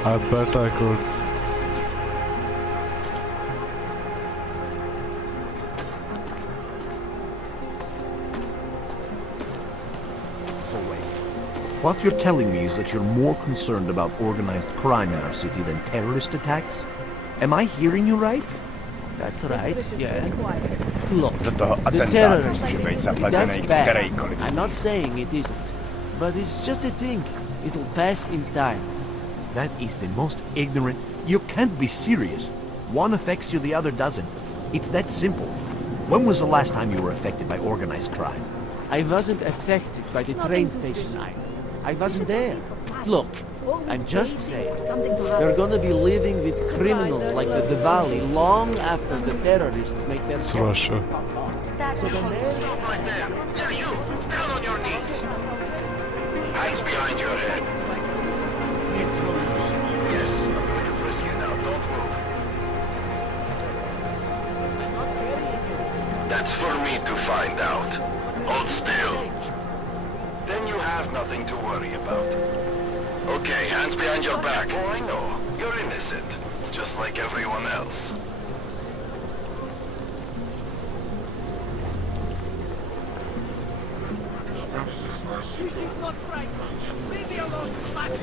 I bet I could. So wait. What you're telling me is that you're more concerned about organized crime in our city than terrorist attacks? Am I hearing you right? That's right, yeah. Look, Toto the attentato terrorists, uccidenza that's platonei bad. tereicoli. I'm not saying it isn't, but it's just a thing. It'll pass in time. That is the most ignorant... You can't be serious. One affects you, the other doesn't. It's that simple. When was the last time you were affected by organized crime? I wasn't affected by the train station either. I wasn't there. Look, I'm just saying, you're gonna be living with criminals like the Diwali long after the terrorists make their... It's Russia. Stop right there. Yeah, you! Down on your knees! Hands behind your head. Yes, I'm going to frisk you now. Don't move. That's for me to find out. Hold still. Then you have nothing to worry about. Okay, hands behind your back. Oh, I know. You're innocent. Just like everyone else. This is not right. Leave me alone, fascist.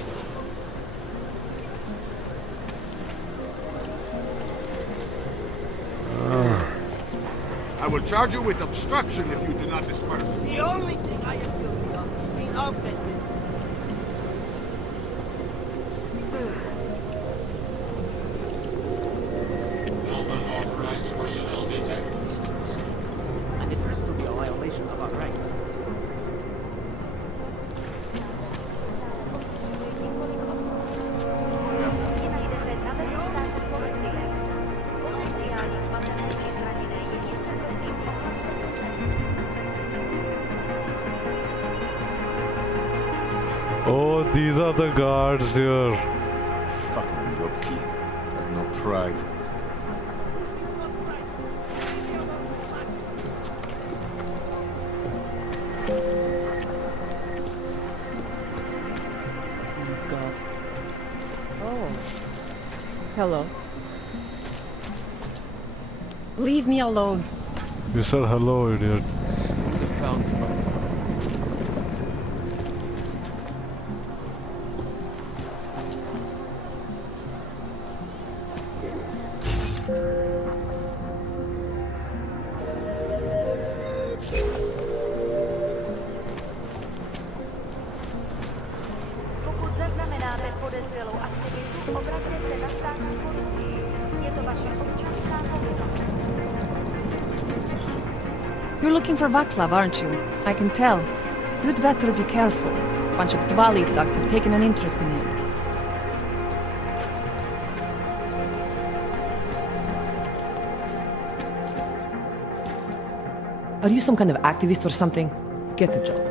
I will charge you with obstruction if you do not disperse. The only thing I am guilty of is being augmented. Unauthorized personnel detected. And it has to be a violation of our rights. Oh, these are the guards here. Fucking Yoki. Have no pride. Oh, God. Oh. Hello. Leave me alone. You said hello, idiot. Pokud zaznamenáte podezřelou aktivitu, obraťte se na státní policii. Je to vaše občanská povinnost. You're looking for Vaclav, aren't you? I can tell. You'd better be careful. A bunch of Diwali thugs have taken an interest in him. Are you some kind of activist or something? Get a job.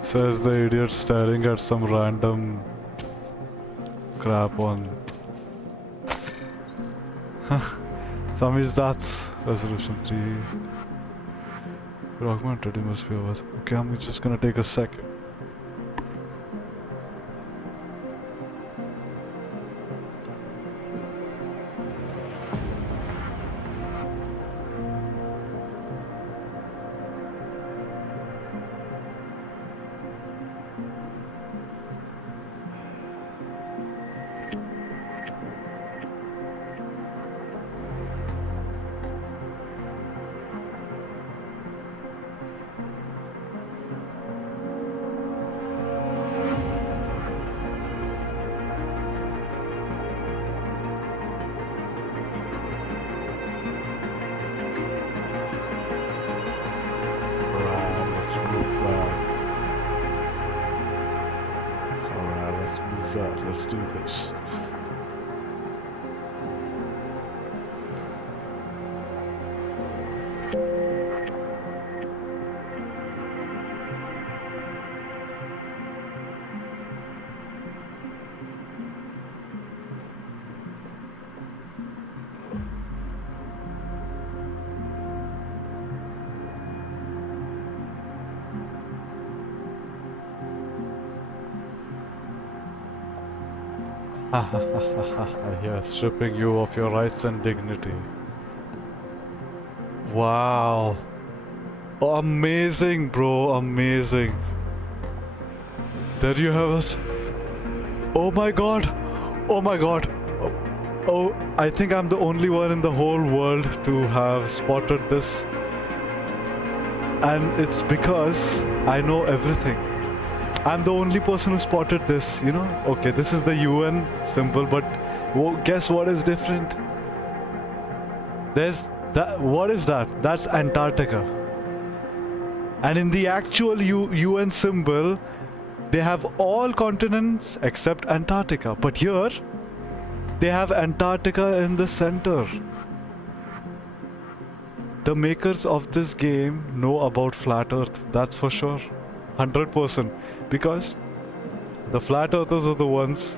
Says the idiot staring at some random crap on. Some is that's resolution 3. Augmented, you must be over. Okay, I'm just gonna take a second. Let's move that. Alright, let's move that. Let's do this. Yes, stripping you of your rights and dignity. Wow. Oh, amazing, bro. Amazing. There you have it. Oh my god. Oh my god. Oh, I think I'm the only one in the whole world to have spotted this. And it's because I know everything. I'm the only person who spotted this, you know? Okay, this is the UN symbol, but guess what is different? There's that. What is that? That's Antarctica. And in the actual UN symbol, they have all continents except Antarctica. But here, they have Antarctica in the center. The makers of this game know about flat Earth, that's for sure. 100%. Because the flat earthers are the ones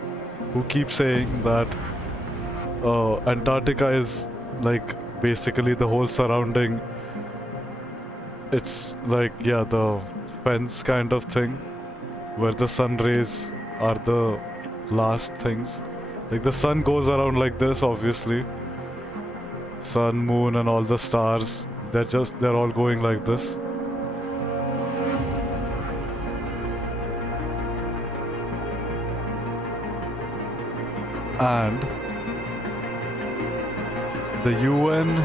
who keep saying that Antarctica is like basically the whole surrounding. It's like, yeah, the fence kind of thing where the sun rays are the last things. Like the sun goes around like this, obviously. Sun, moon and all the stars, they're all going like this. And the UN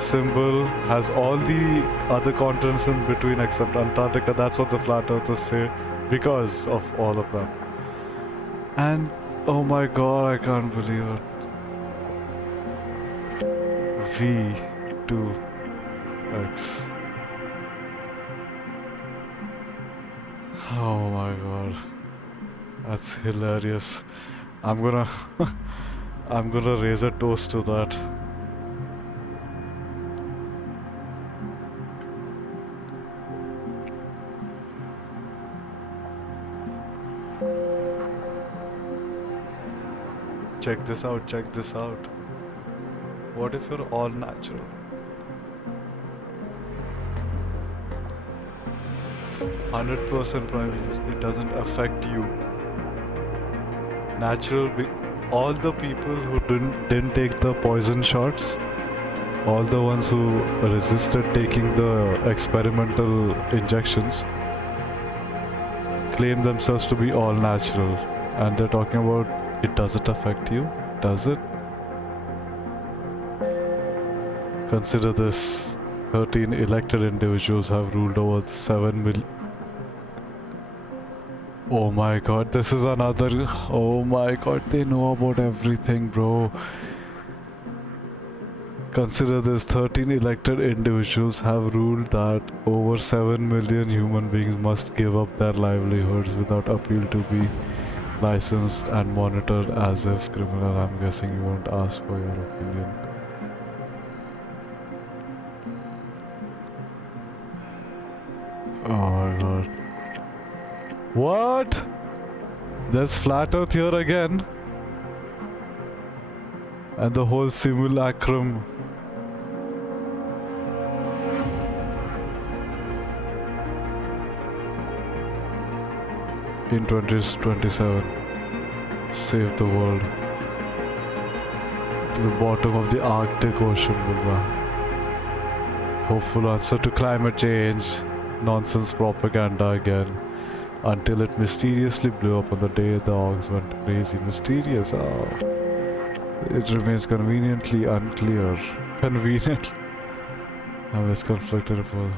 symbol has all the other continents in between except Antarctica. That's what the flat earthers say because of all of that. And oh my god, I can't believe it. V2X. Oh my god. That's hilarious. I'm gonna raise a toast to that. Check this out, check this out. What if you're all natural? %, it doesn't affect you. Natural, all the people who didn't take the poison shots, all the ones who resisted taking the experimental injections, claim themselves to be all natural, and they're talking about it doesn't affect you, does it? Consider this: 13 elected individuals have ruled over 7 million. Oh my god, this is another. Oh my god, they know about everything, bro. Consider this: 13 elected individuals have ruled that over 7 million human beings must give up their livelihoods without appeal to be licensed and monitored as if criminal. I'm guessing you won't ask for your opinion. Oh my god. What? There's flat earth here again. And the whole simulacrum. In 2027. Save the world. To the bottom of the Arctic Ocean, Bulba. Hopeful answer to climate change. Nonsense propaganda again. Until it mysteriously blew up on the day the Augs went crazy. Mysterious, oh. It remains conveniently unclear. Convenient. I'm as conflicted about.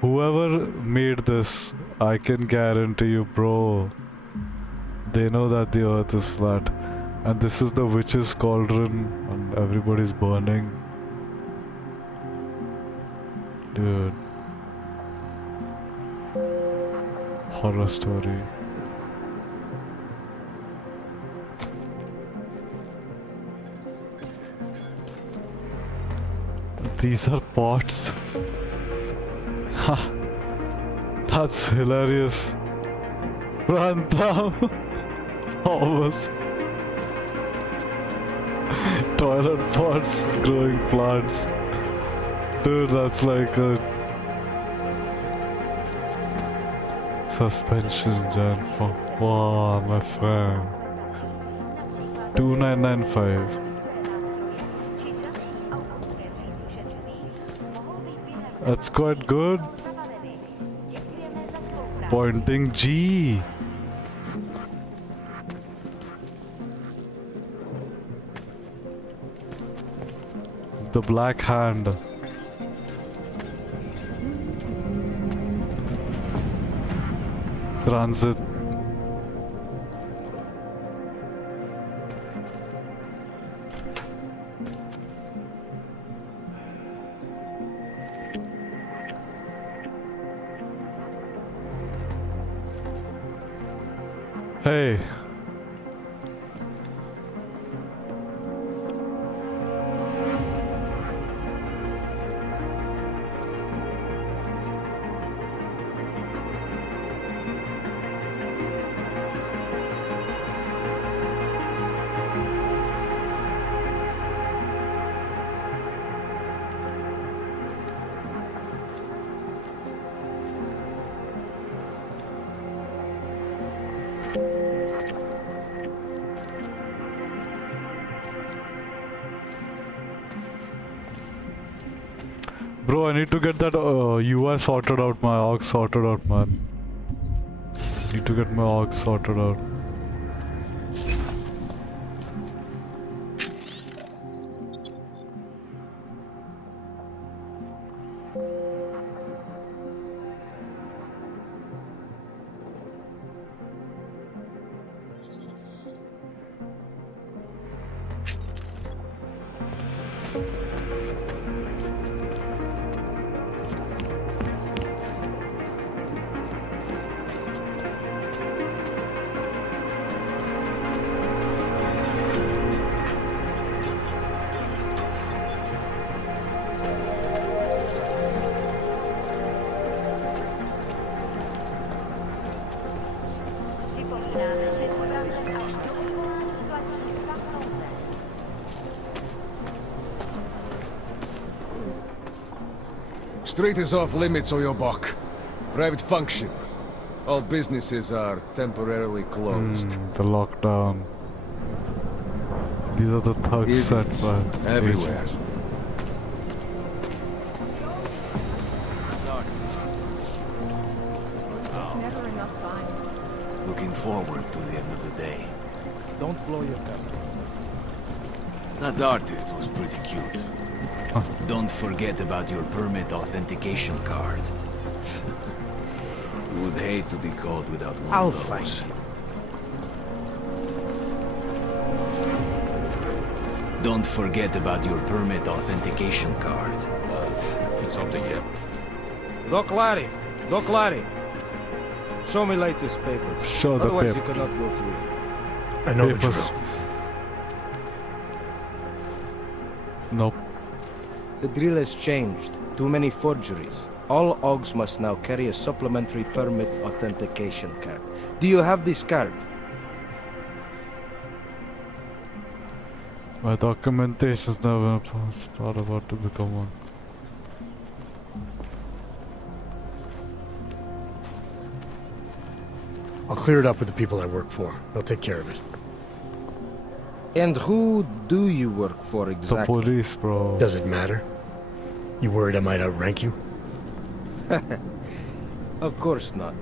Whoever made this, I can guarantee you, bro, they know that the earth is flat. And this is the witch's cauldron and everybody's burning. Dude. Horror story. These are pots. Ha! That's hilarious. Rantham! Thomas. Toilet pots growing plants. Dude, that's like a suspension Jan. Wow, my friend. 2995. That's quite good. Pointing G. the Black Hand. Transit. Hey. Bro, I need to get that UI sorted out, my AUX sorted out, man. Need to get my AUX sorted out. Street is off limits, Oyobok. Private function. All businesses are temporarily closed. The lockdown. These are the thugs set by everywhere. Never enough time. Looking forward to the end of the day. Don't blow your cover. That artist was pretty cute. Don't forget about your permit authentication card. Would hate to be caught without one I'll of those. find you. Don't forget about your permit authentication card. It's something here. Doc Larry! Doc Larry! Show me latest papers. Show the Otherwise paper. you cannot go through. I know the Papers. drill. Nope. The drill has changed. Too many forgeries. All OGs must now carry a supplementary permit authentication card. Do you have this card? My documentation is never not about to become one. I'll clear it up with the people I work for. They'll take care of it. And who do you work for The exactly? police, bro. Does it matter? You worried I might outrank you? Of course not.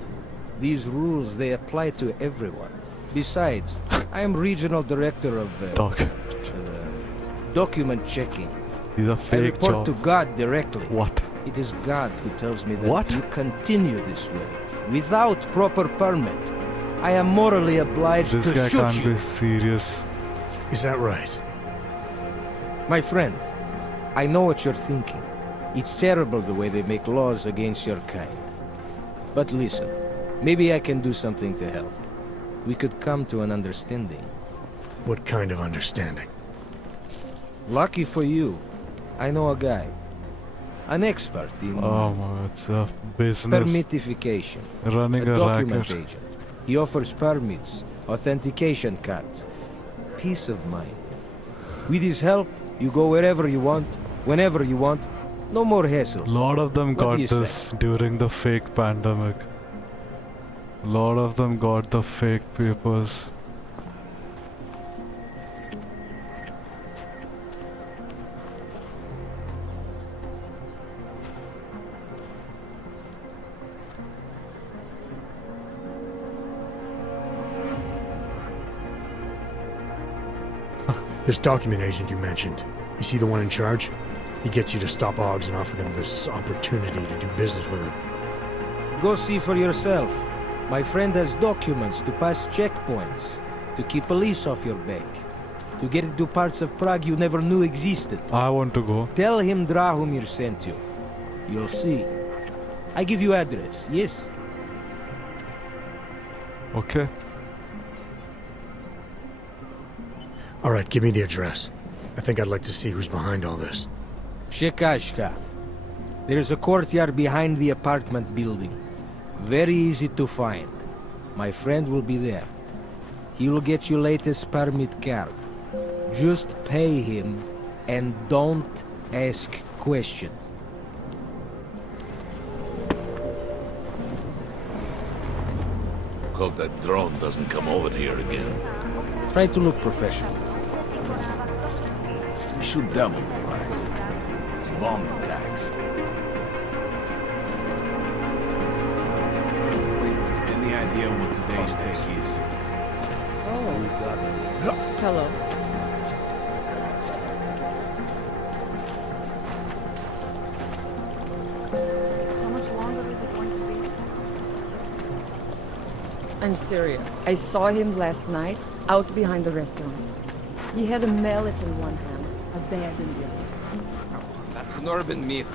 These rules, they apply to everyone. Besides, I am regional director of document checking. These are I fake report jobs. to God directly. What? It is God who tells me that What? if you continue this way, without proper permit, I am morally obliged This to guy shoot can't you. be serious. Is that right? My friend, I know what you're thinking. It's terrible the way they make laws against your kind. But listen, maybe I can do something to help. We could come to an understanding. What kind of understanding? Lucky for you, I know a guy. An expert in Oh my, it's a business. permitification. Running a a document racket. agent. He offers permits, authentication cards, peace of mind. With his help, you go wherever you want, whenever you want. No more hassles. Lot of them What do got you say? this during the fake pandemic. Lot of them got the fake papers. This document agent you mentioned, is he the one in charge? He gets you to stop Oggs and offer them this opportunity to do business with him. Go see for yourself. My friend has documents to pass checkpoints, to keep police off your back, to get into parts of Prague you never knew existed. I want to go. Tell him Drahomir sent you. You'll see. I give you address, yes? Okay. Alright, give me the address. I think I'd like to see who's behind all this. Shekashka. There's a courtyard behind the apartment building. Very easy to find. My friend will be there. He will get you latest permit card. Just pay him and don't ask questions. Hope that drone doesn't come over here again. Try to look professional. We should double the price. Bomb attacks. Any idea what today's take is? Oh. Hello. How much longer is it going to be? I'm serious. I saw him last night out behind the restaurant. He had a mallet in one hand, a bag in the other. That's an urban myth.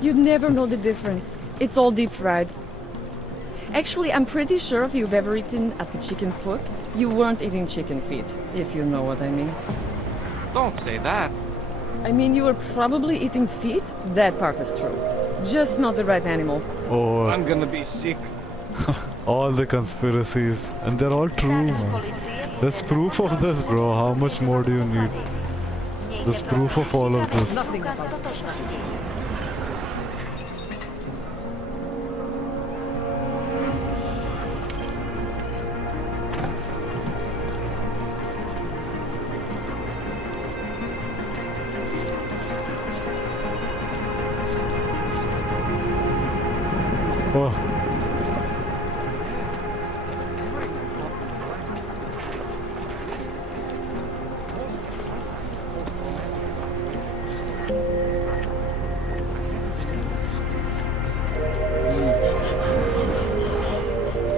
You'd never know the difference. It's all deep fried. Actually, I'm pretty sure if you've ever eaten at the chicken foot, you weren't eating chicken feet, if you know what I mean. Don't say that. I mean, you were probably eating feet? That part is true. Just not the right animal. Oh, I'm gonna be sick. all the conspiracies. And they're all true, man. There's proof of this, bro. How much more do you need? There's proof of all of this. Oh.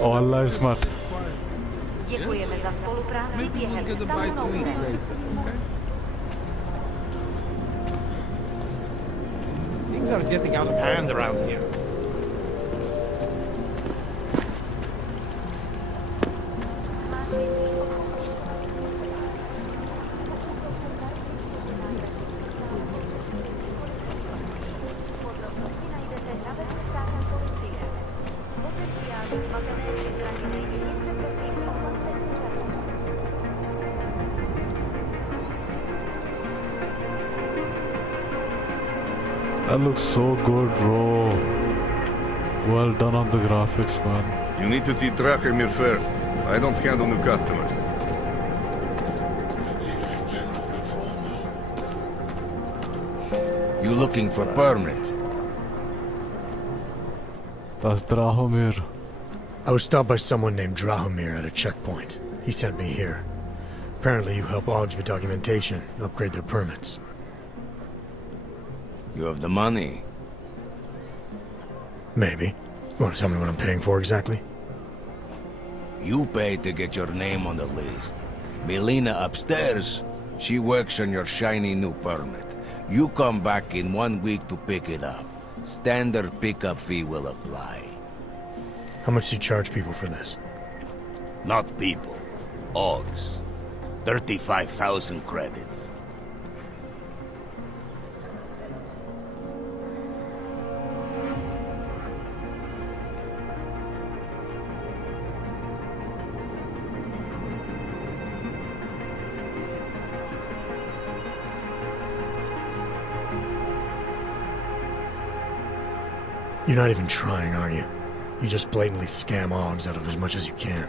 All lives matter. Děkujeme za spolupráci během stavu nouze. Things are getting out of hand around here. That looks so good, bro. Well done on the graphics, man. You need to see Drahomir first. I don't handle new customers. You looking for permit? That's Drahomir. I was stopped by someone named Drahomir at a checkpoint. He sent me here. Apparently you help Oggs with documentation, upgrade their permits. You have the money? Maybe. You want to tell me what I'm paying for exactly? You pay to get your name on the list. Melina upstairs, she works on your shiny new permit. You come back in 1 week to pick it up. Standard pickup fee will apply. How much do you charge people for this? Not people. Oggs. 35,000 credits. You're not even trying, are you? You just blatantly scam Oggs out of as much as you can.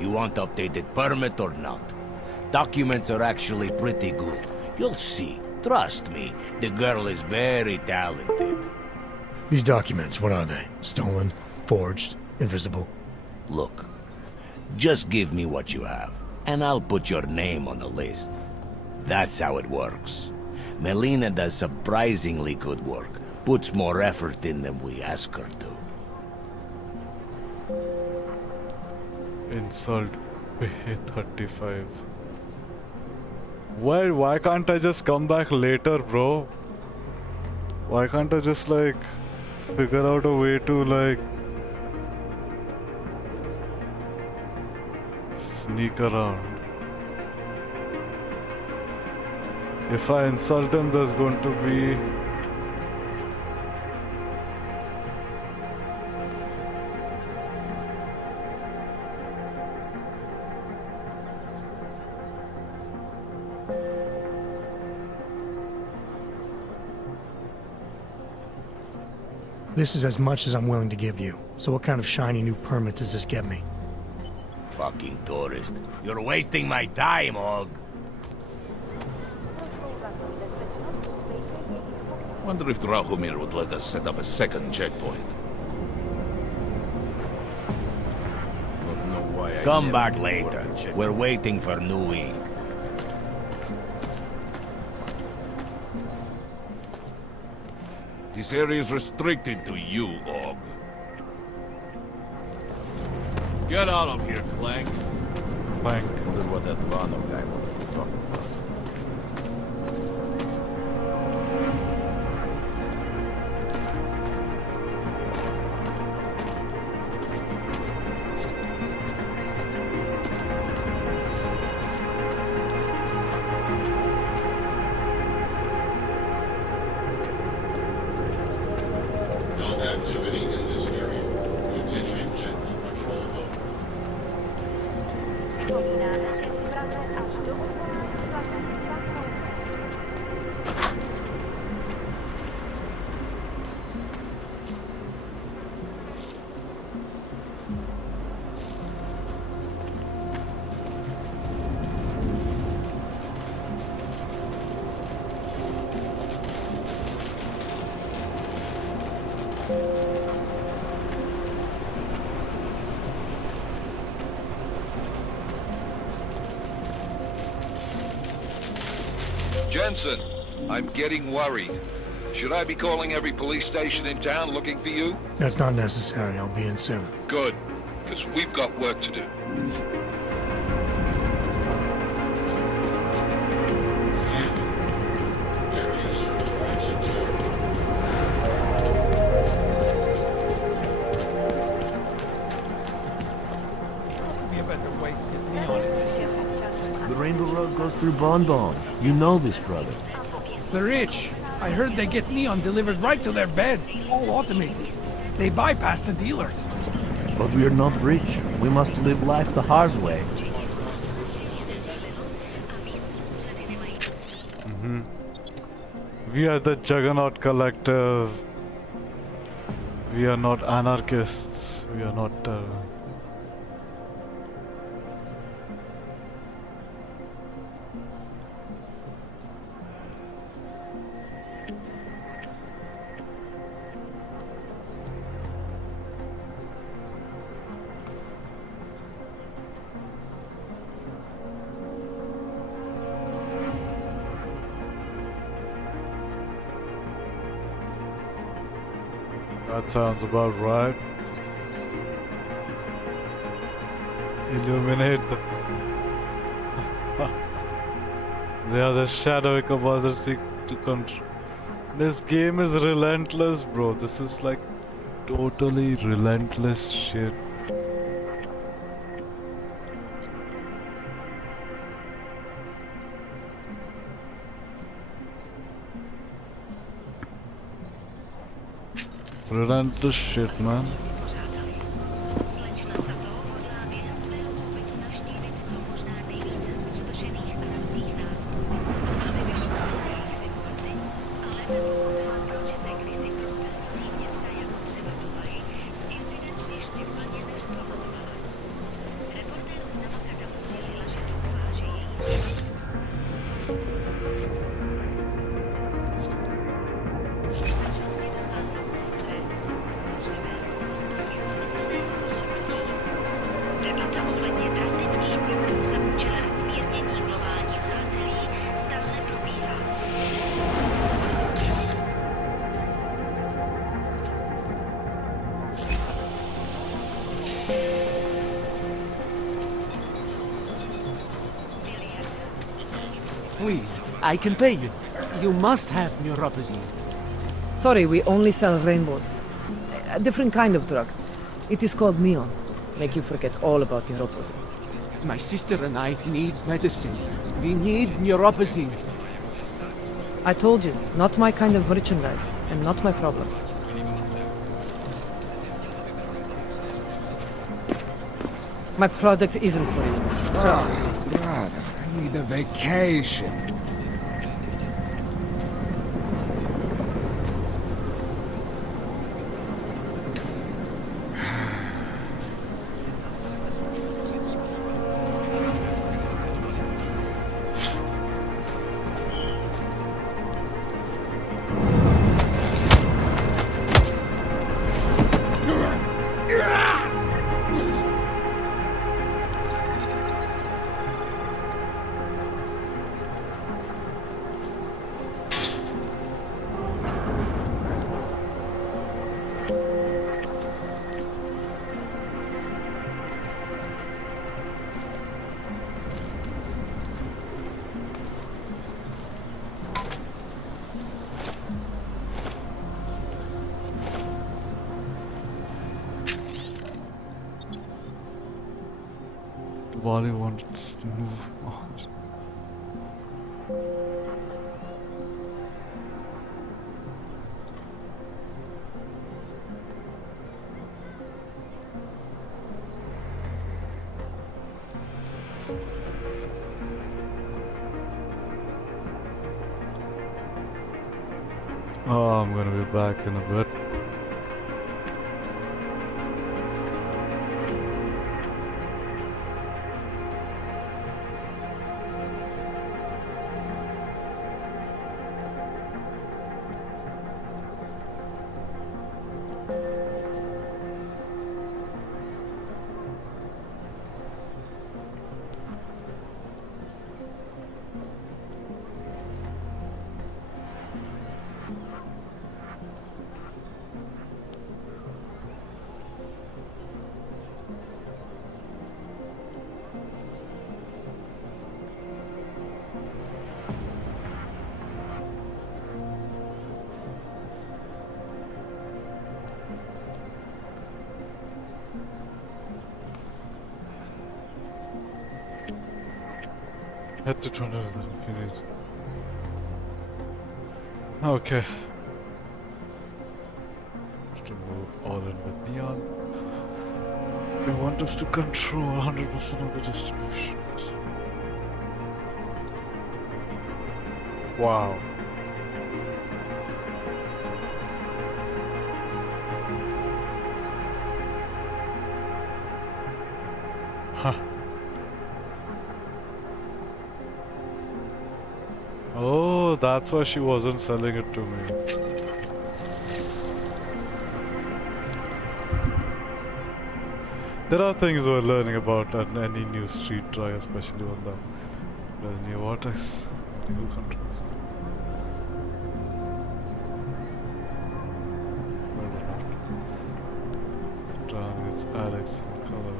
You want updated permit or not? Documents are actually pretty good. You'll see. Trust me, the girl is very talented. These documents, what are they? Stolen? Forged? Invisible? Look, just give me what you have, and I'll put your name on the list. That's how it works. Melina does surprisingly good work. Puts more effort in than we ask her to. Insult pay 35. Why can't I just come back later, bro? Why can't I just like figure out a way to like sneak around? If I insult him, there's going to be This is as much as I'm willing to give you. So what kind of shiny new permit does this get me? Fucking tourist. You're wasting my time, Og. Wonder if Drahomir would let us set up a second checkpoint. Come back later. We're waiting for new ink. This area is restricted to you, Og. Get out of here, Clank. Clank. Wonder what that Vano guy was talking about. Activity in this area. Continuing general patrol mode. Připomínáme, že v Praze až do odvolání platí stav nouze. Jensen, I'm getting worried. Should I be calling every police station in town looking for you? That's not necessary. I'll be in soon. Good, because we've got work to do. Area certified secure. Be a better way to get me on it. The Rainbow Road goes through Bonbon. You know this, brother. The rich. I heard they get neon delivered right to their bed, all automated. They bypass the dealers. But we're not rich. We must live life the hard way. We are the Juggernaut Collective. We are not anarchists. We are not That sounds about right. Illuminate the... They are the shadowy composers seek to control. This game is relentless, bro. This is like totally relentless shit. Relentless shit, man. Please, I can pay you. You must have neuropathy. Sorry, we only sell rainbows. A different kind of drug. It is called neon. Make you forget all about neuropathy. My sister and I need medicine. We need neuropathy. I told you, not my kind of merchandise, and not my problem. My product isn't for you. Trust me. Brother, I need a vacation. Wally wants us to move on. Oh, I'm gonna be back in a bit. Had to turn over the okay. Just to move all in with neon. They want us to control 100% of the distribution. Wow. Huh. Oh, that's why she wasn't selling it to me. There are things we're learning about at any new street try, especially one there's new vortex, new controls. Down, it's Alex in color.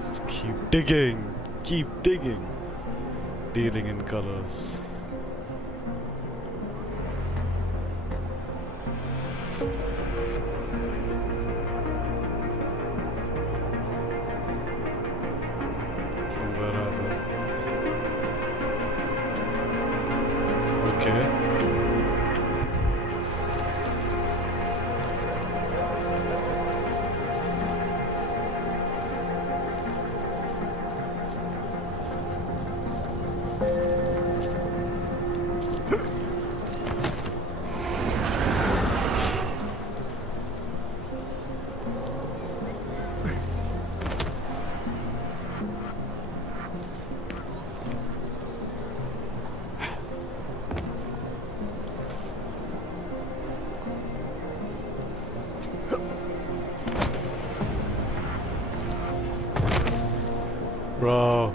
Just keep digging, dealing in colors. From wherever. Okay. Bro.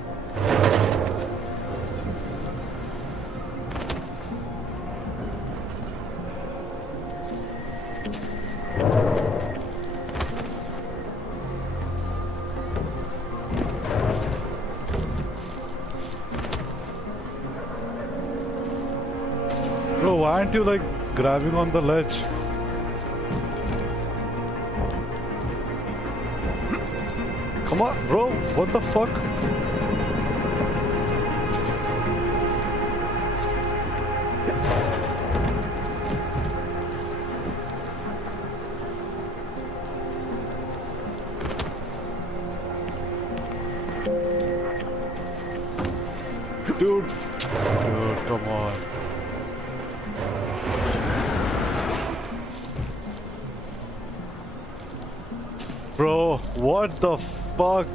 aren't you like grabbing on the ledge? Come on, bro. What the fuck? Dude, come on. Bro, what the fuck?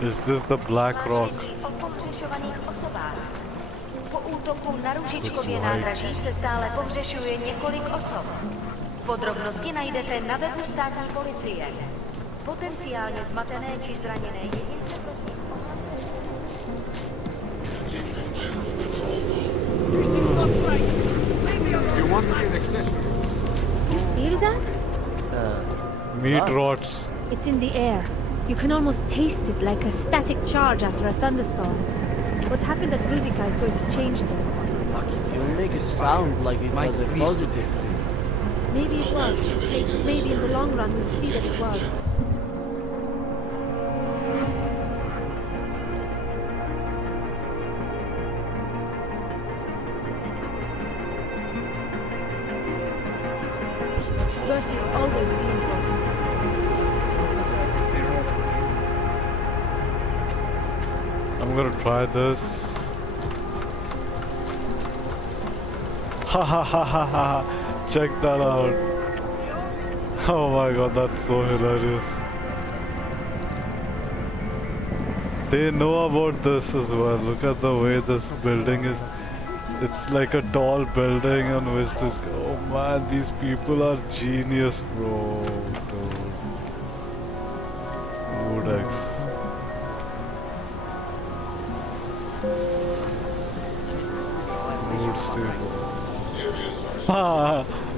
Is this the Black Rock? O pohřešovaných osobách. Po útoku na Růžičkově nádraží se stále pohřešuje několik osob. Podrobnosti najdete na webu státní policie. Potenciálně zmatené či zraněné jedince Feel that? Meat rods. It's in the air. You can almost taste it like a static charge after a thunderstorm. What happened at Ruzika is going to change things. You make it sound like it was a positive. Maybe it was. Maybe in the long run we'll see that it was. Birth is always painful. I'm gonna try this. Ha ha ha ha ha! Check that out. Oh my god, that's so hilarious. They know about this as well. Look at the way this building is. It's like a tall building on which this. Oh man, these people are genius, bro. Deus Ex.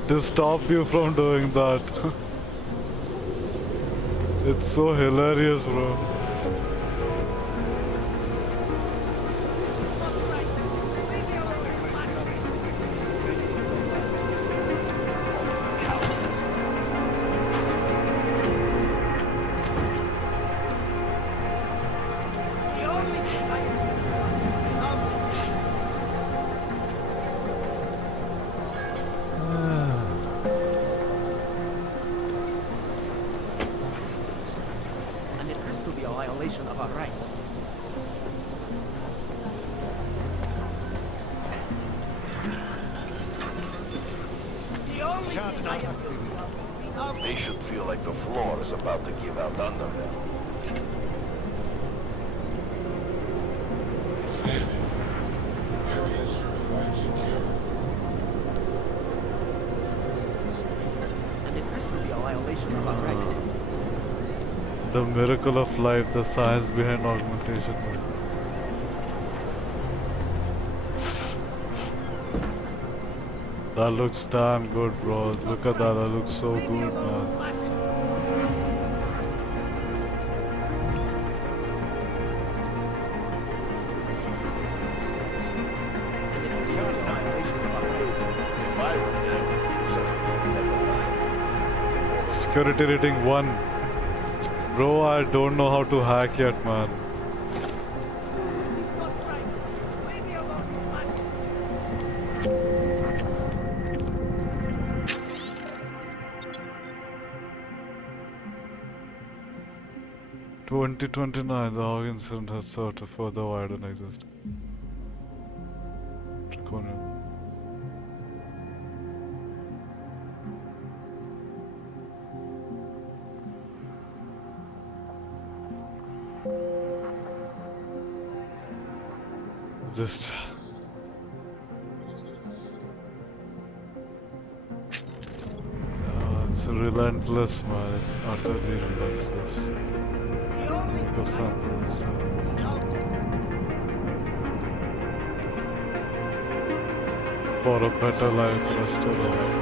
To stop you from doing that. It's so hilarious, bro. Of our rights. They should feel like the floor is about to give out under them. And it has to be a violation of our rights. The miracle of life, the science behind augmentation. That looks damn good, bro. Look at that, that looks so good, man. Security rating 1. Bro, I don't know how to hack yet, man. "2029, the Hog incident has served to further widen existence." Just it's relentless, man. It's utterly relentless. Think of something. For a better life, rest alone.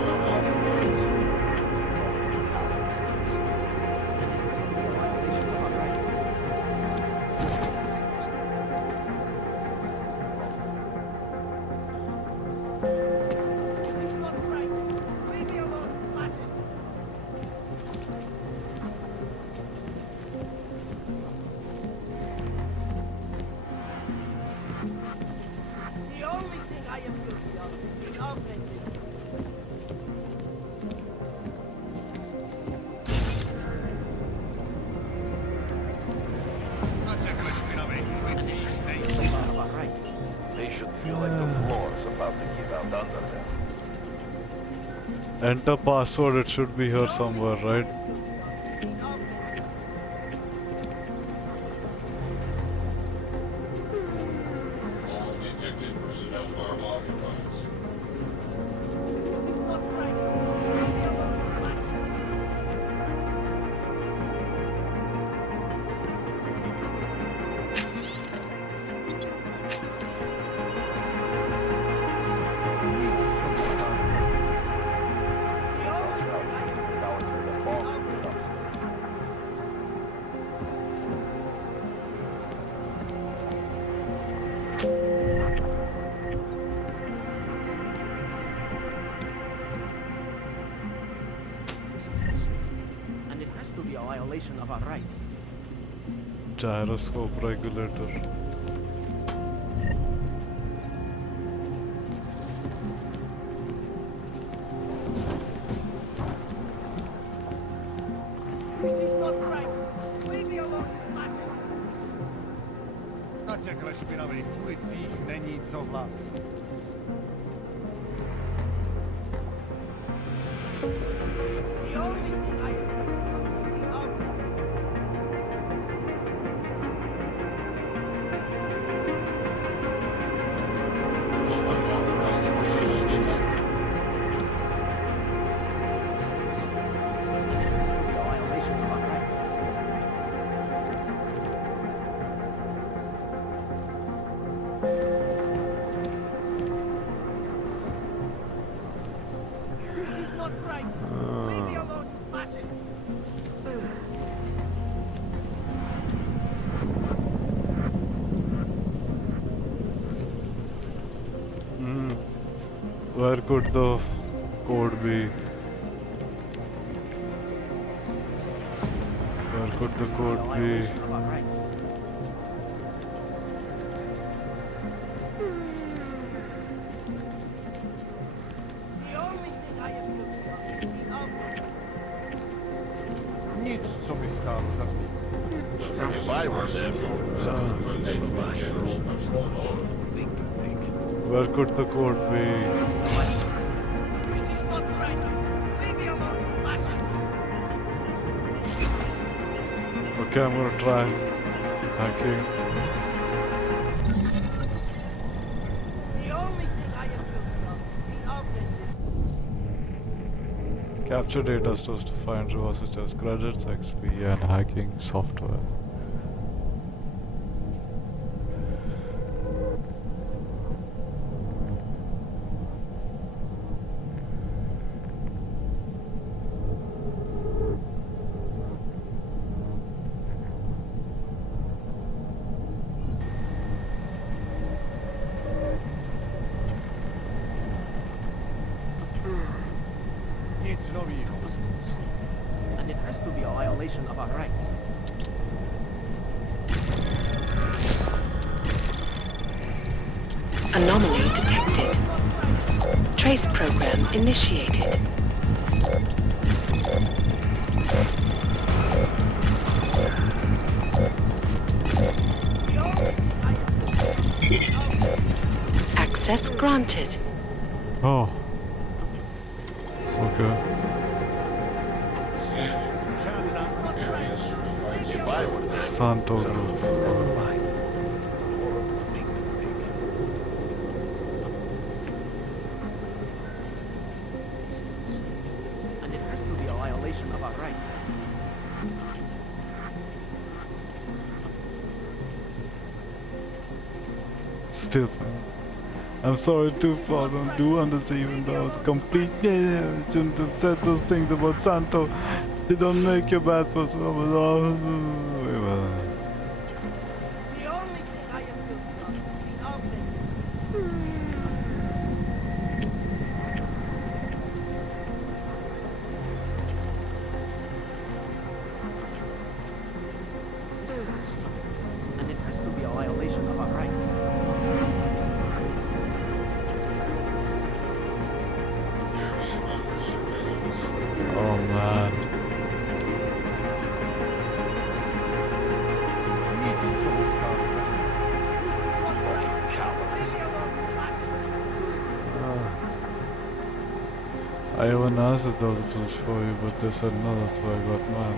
They should feel like the floor is about to give out under them. Enter password, it should be here somewhere, right? And it has to be a violation of our rights. Gyroscope regulator. This is not right. Leave me alone, fascist. Naczekaj, szpirawy, ulicy není co vlast. The only thing I am This is not right. Leave me alone, fascist. Where could the code be? Where could the code be? Nic, co by stało za If I were them, Where could the code be? This is not right. Leave me alone, fascist. Okay, I'm gonna try hacking. The only thing I am guilty of is being outlanded. Capture data stores to find rewards such as credits, XP, and hacking software. Nic nového. And it has to be a violation of our rights. Anomaly detected. Trace program initiated. Access granted. Oh. Okay. Santo Group. violation of our rights. Still, I'm sorry too, Father. I do understand, even though I was complete. Yeah, I shouldn't have said those things about Santo. They don't make you a bad person. I was all. And it has to be a violation of our rights. Oh man. I even asked if there was a place for you, but they said no, that's why I got mad.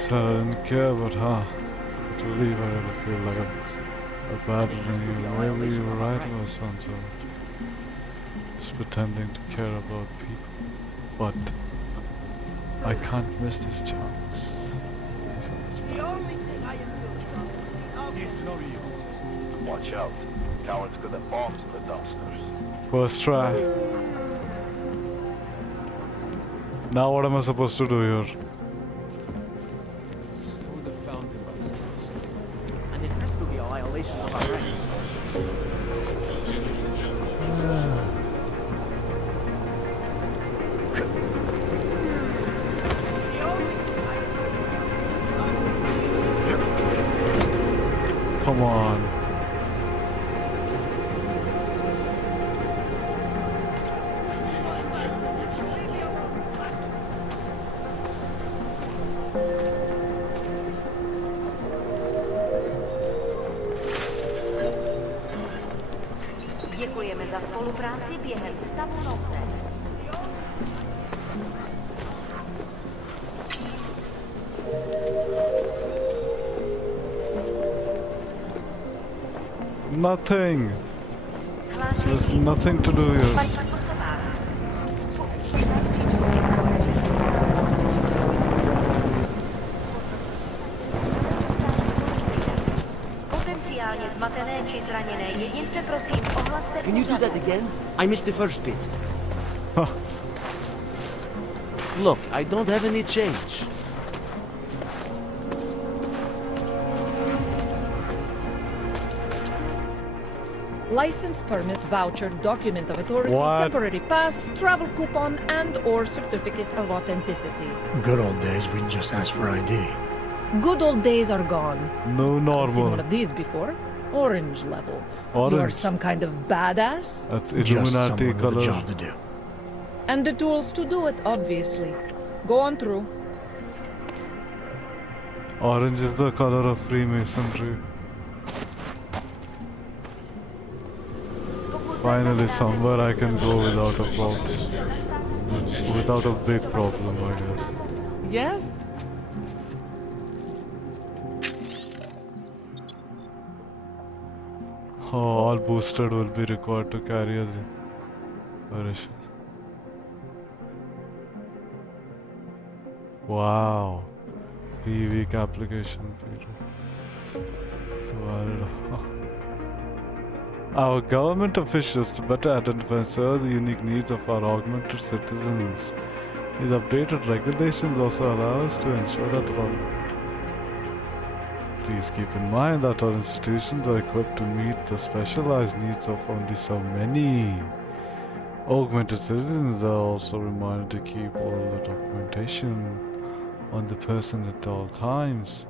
So I didn't care, but to leave I really feel like I'm abandoning you. Maybe you were right about something. Just pretending to care about people. But I can't miss this chance. Please understand. It's no use. Watch out. Cowards got the bombs in the dumpsters. First try. Now what am I supposed to do here? And it has to be a violation of our rights. Come on. Děkujeme za spolupráci během stavu nouze. Nothing. There's nothing to do here. Potenciálně zmatené či zraněné jedince prosím ohlaste Can you do that again? I missed the first bit. Look, I don't have any change. License, permit, voucher, document of authority, What? temporary pass, travel coupon, and or certificate of authenticity. Good old days, we'd just ask for ID. Good old days are gone. No Haven't seen normal. one of these before. Orange level. You are Orange. some kind of badass? That's Just Illuminati someone with a color. job to do. And the tools to do it, obviously. Go on through. Orange is the color of Freemasonry. Finally, somewhere I can go without a problem. Without a big problem, I guess. Yes? Oh, all boosted will be required to carry a variation. Wow. 3-week application period. Valid. Our government officials to better identify and serve the unique needs of our augmented citizens. These updated regulations also allow us to ensure that all. Please keep in mind that our institutions are equipped to meet the specialized needs of only so many. Augmented citizens are also reminded to keep all the documentation on the person at all times.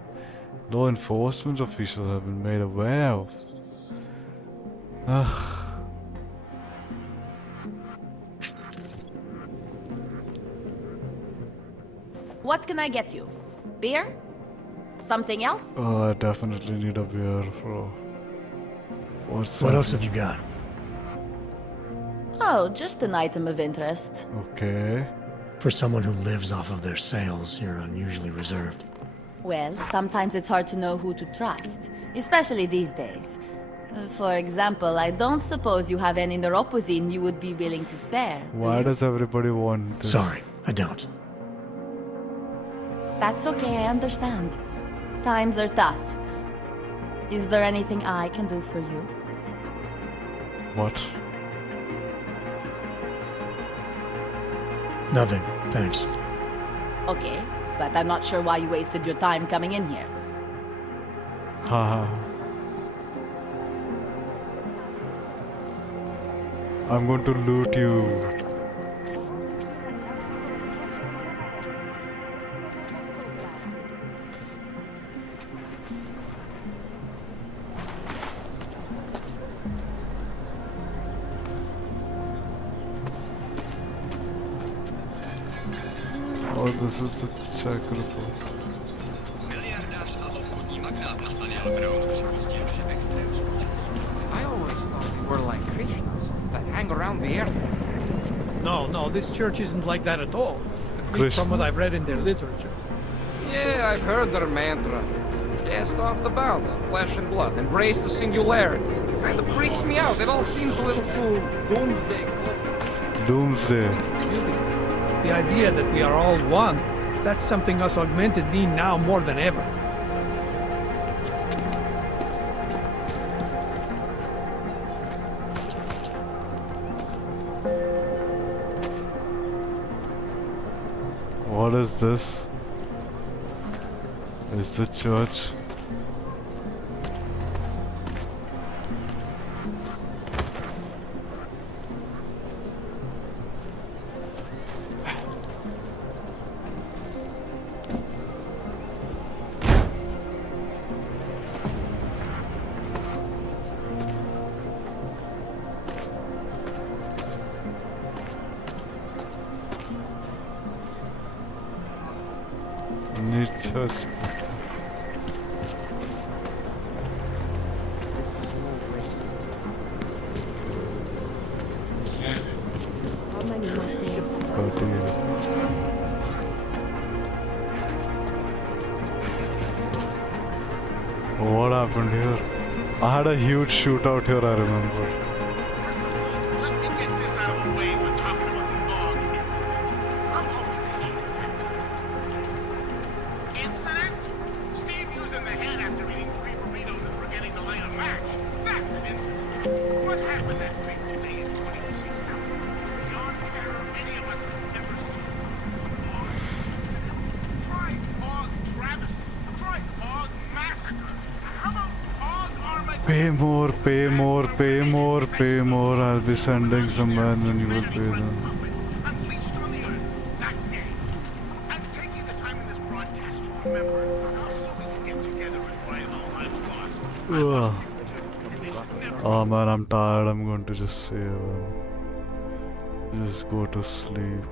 Law enforcement officials have been made aware of. What can I get you? Beer? Something else? I definitely need a beer, bro. What else have you got? Oh, just an item of interest. Okay. For someone who lives off of their sales, you're unusually reserved. Well, sometimes it's hard to know who to trust, especially these days. For example, I don't suppose you have any neuropozyne you would be willing to spare. Why does everybody want this? Sorry, I don't. That's okay, I understand. Times are tough. Is there anything I can do for you? What? Nothing, thanks. Okay, but I'm not sure why you wasted your time coming in here. Haha. I'm going to loot you. Oh, this is the check report. I always thought we were like Christians that hang around the airport. No, this church isn't like that at all. At least from what I've read in their literature. Yeah, I've heard their mantra. Cast off the bounds, flesh and blood, embrace the singularity. Kind of freaks me out. It all seems a little too doomsday. Doomsday. The idea that we are all one, that's something us augmented need now more than ever. What is this? Is the church? Need church. What happened here? I had a huge shootout here, I remember. Let me get this out of the way when talking about the AUG incident. I'm always incident? Steve using the head after eating 3 burritos and forgetting to light a match. That's an incident. What happened that fateful day in 23 South? Beyond terror any of us has ever seen. AUG incident. Try AUG travesty. Try AUG massacre. How about AUG Armageddon? Pay more, pay more, pay more, pay more. I'll be sending some men and you will pay them. Unleashed on the earth that day. I'm taking the time in this broadcast to remember, so we can get together and right all lives lost. Ugh. Oh man, I'm tired. I'm going to just save and just go to sleep.